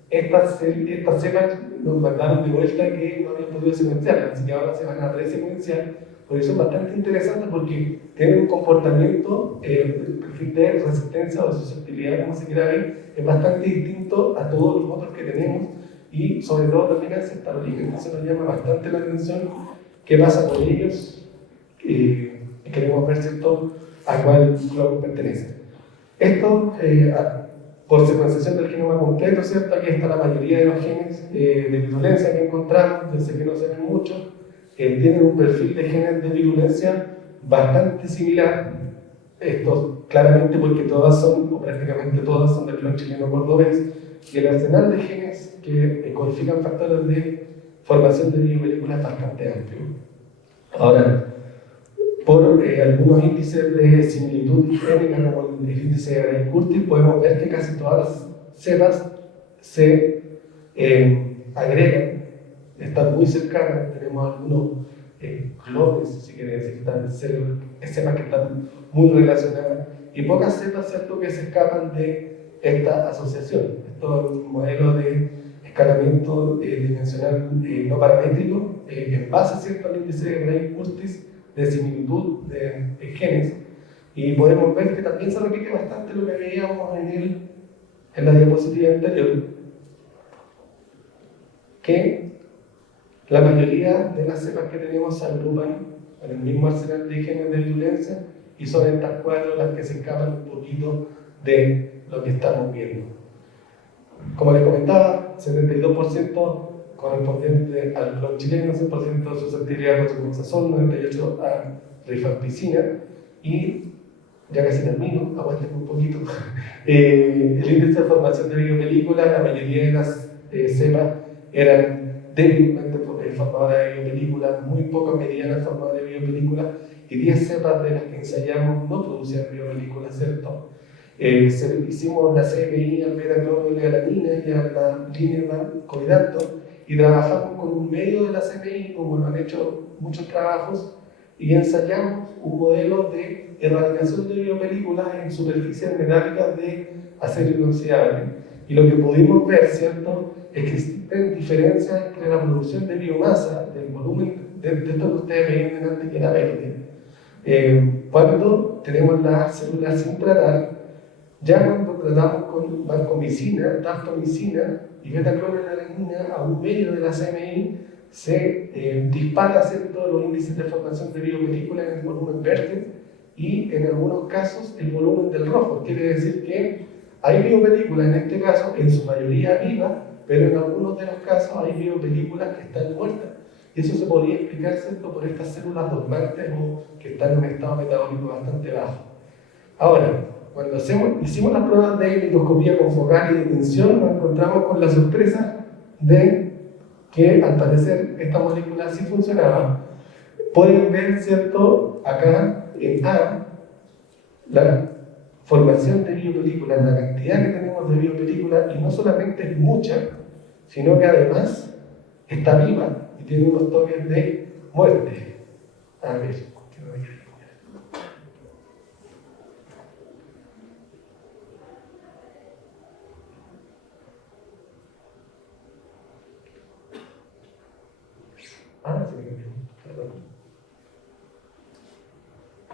Estas cepas nos mandaron de vuelta que no habían podido secuenciar, así que ahora se van a resecuenciar. Por eso es bastante interesante porque tienen un comportamiento, el perfil de resistencia o de susceptibilidad, como se quiera ver, es bastante distinto a todos los otros que tenemos y sobre todo también al ceftarolina. Entonces nos llama bastante la atención qué pasa con ellos. Queremos ver, ¿cierto?, a cuál clon pertenece. Esto, por secuenciación del genoma completo, ¿cierto? Aquí está la mayoría de los genes de virulencia que encontramos, yo sé que no se ven mucho, tienen un perfil de genes de virulencia bastante similar. Estos claramente porque todas son, o prácticamente todas son del clon chileno cordobés, y el arsenal de genes que codifican factores de formación de biopelículas es bastante amplio. Ahora, por algunos índices de similitud génica, como el índice de Gray-Curtis, podemos ver que casi todas las cepas se agregan, están muy cercanas. Tenemos algunos clones, si quiere decir, cepas que están muy relacionadas, y pocas cepas, ¿cierto?, que se escapan de esta asociación. Esto es un modelo de escalamiento dimensional no paramétrico en base, ¿cierto?, al índice de Gray-Curtis de similitud de genes, y podemos ver que también se repite bastante lo que veíamos en la diapositiva anterior, que la mayoría de las cepas que tenemos se agrupan en el mismo arsenal de genes de virulencia, y son estas cuatro las que se escapan un poquito de lo que estamos viendo. Como les comentaba, 72% correspondiente al clon chileno, 100% de susceptibilidad a cotrimoxazol, 98% a rifampicina, y ya casi termino, aguántenme un poquito. El índice de formación de biopelículas, la mayoría de las cepas eran débilmente formadoras de biopelículas, muy pocas medianas formadoras de biopelículas, y 10 cepas de las que ensayamos no producían biopelículas, ¿cierto? Hicimos la CMI al beta-cloroilealanina y a la línea coidacto, y trabajamos con un medio de la CMI, como lo han hecho muchos trabajos, y ensayamos un modelo de erradicación de biopelículas en superficies metálicas de acero inoxidable. Y lo que pudimos ver, ¿cierto?, es que existen diferencias entre la producción de biomasa, del volumen de esto que ustedes veían antes, que era verde, cuando tenemos las células sin tratar. Ya cuando tratamos con vancomicina, daptomicina y beta-cloroilealanina a un medio de la CMI, se dispara, ¿cierto?, los índices de formación de biopelículas en el volumen verde y en algunos casos el volumen del rojo. Quiere decir que hay biopelículas, en este caso, en su mayoría vivas, pero en algunos de los casos hay biopelículas que están muertas. Y eso se podría explicar, ¿cierto?, por estas células dormantes o que están en un estado metabólico bastante bajo. Ahora, cuando hicimos las pruebas de microscopía confocal y de tensión, nos encontramos con la sorpresa de que al parecer esta molécula sí funcionaba. Pueden ver, ¿cierto?, acá en A, la formación de biopelículas, la cantidad que tenemos de biopelículas, y no solamente es mucha, sino que además está viva y tiene unos toques de muerte. A ver, ¿qué voy a decir? Se me cambió, perdón.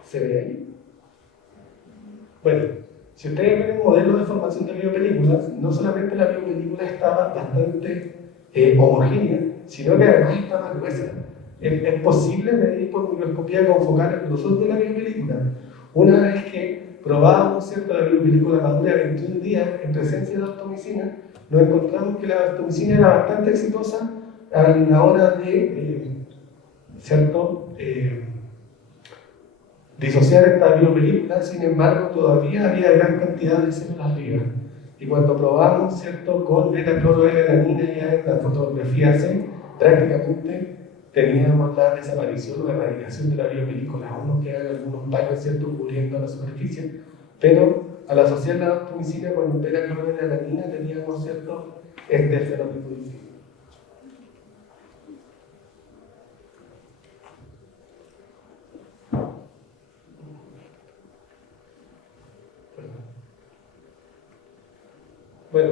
¿Se ve ahí? Bueno, si ustedes ven el modelo de formación de biopelículas, no solamente la biopelícula estaba bastante homogénea, sino que además estaba gruesa. es posible medir por microscopía confocal el grosor de la biopelícula. Una vez que probábamos, ¿cierto?, la biopelícula madura 21 días en presencia de daptomicina, nos encontramos que la daptomicina era bastante exitosa a la hora de, ¿cierto?, disociar esta biopelícula. Sin embargo, todavía había gran cantidad de células vivas. Y cuando probamos, ¿cierto?, con beta-cloroalanina ya en la fotografía C, prácticamente teníamos la desaparición o erradicación de la biopelícula. Aún nos quedan algunos paños, ¿cierto?, cubriendo la superficie, pero al asociar la daptomicina con beta-cloroalanina teníamos, ¿cierto?, este fenotipo distinto. Bueno,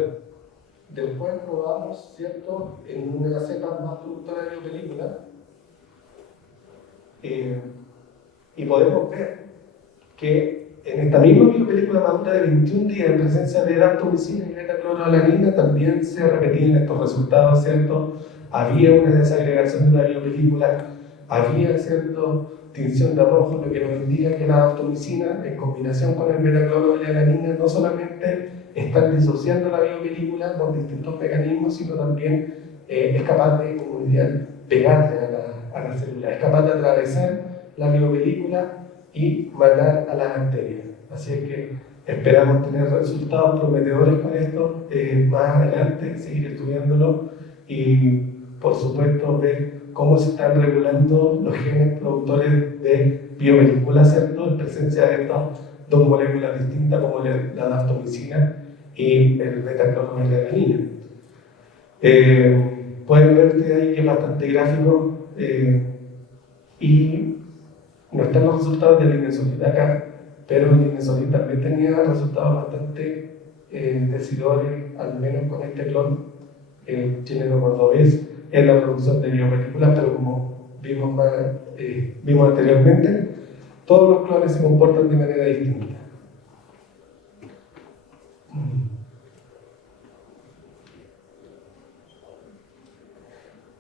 después probamos, ¿cierto?, en una cepa más productora de biopelícula, y podemos ver que en esta misma biopelícula madura de 21 días en presencia de daptomicina y beta-cloroalanina también se repetían estos resultados, ¿cierto? Había una desagregación de la biopelícula, había, ¿cierto?, tinción de rojo, lo que nos indica que la daptomicina en combinación con el beta-cloroalanina no solamente están disociando la biopelícula por distintos mecanismos, sino también es capaz de, como diría, pegarle a la célula, es capaz de atravesar la biopelícula y matar a la bacteria. Así es que esperamos tener resultados prometedores con esto más adelante, seguir estudiándolo y, por supuesto, ver cómo se están regulando los genes productores de biopelícula, ¿cierto?, en presencia de estas dos moléculas distintas como la daptomicina y el beta-cloroalanina. Pueden ver ustedes ahí que es bastante gráfico y no están los resultados del linezolid acá, pero el linezolid también tenía resultados bastante decidores, al menos con este clon chileno cordobés, en la producción de biopelículas, pero como vimos anteriormente, todos los clones se comportan de manera distinta.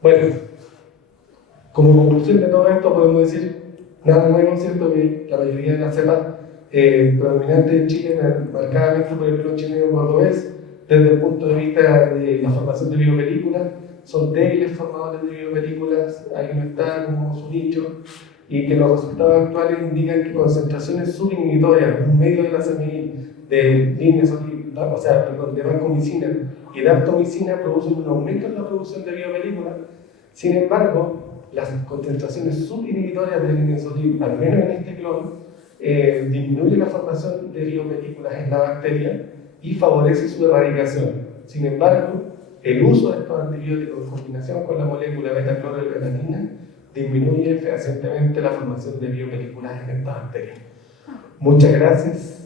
Bueno, como conclusión de todo esto podemos decir nada nuevo, ¿cierto?, que la mayoría de las cepas predominantes en Chile, marcadamente por el clon chileno cordobés, desde el punto de vista de la formación de biopelículas, son débiles formadores de biopelículas, ahí no está como su nicho, y que los resultados actuales indican que concentraciones subinhibitorias en medio de la CMI de linezolid, o sea, perdón, de vancomicina y daptomicina producen un aumento en la producción de biopelículas. Sin embargo, las concentraciones subinhibitorias del linezolid, al menos en este clon, disminuye la formación de biopelículas en la bacteria y favorece su erradicación. Sin embargo, el uso de estos antibióticos en combinación con la molécula beta-cloroalanina disminuye fehacientemente la formación de biopelículas en estas bacterias. Muchas gracias.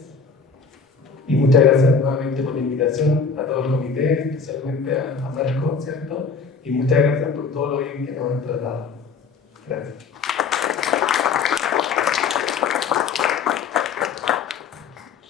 Y muchas gracias nuevamente por la invitación a todo el comité, especialmente a Marco, ¿cierto? Y muchas gracias por todo lo bien que nos han tratado. Gracias.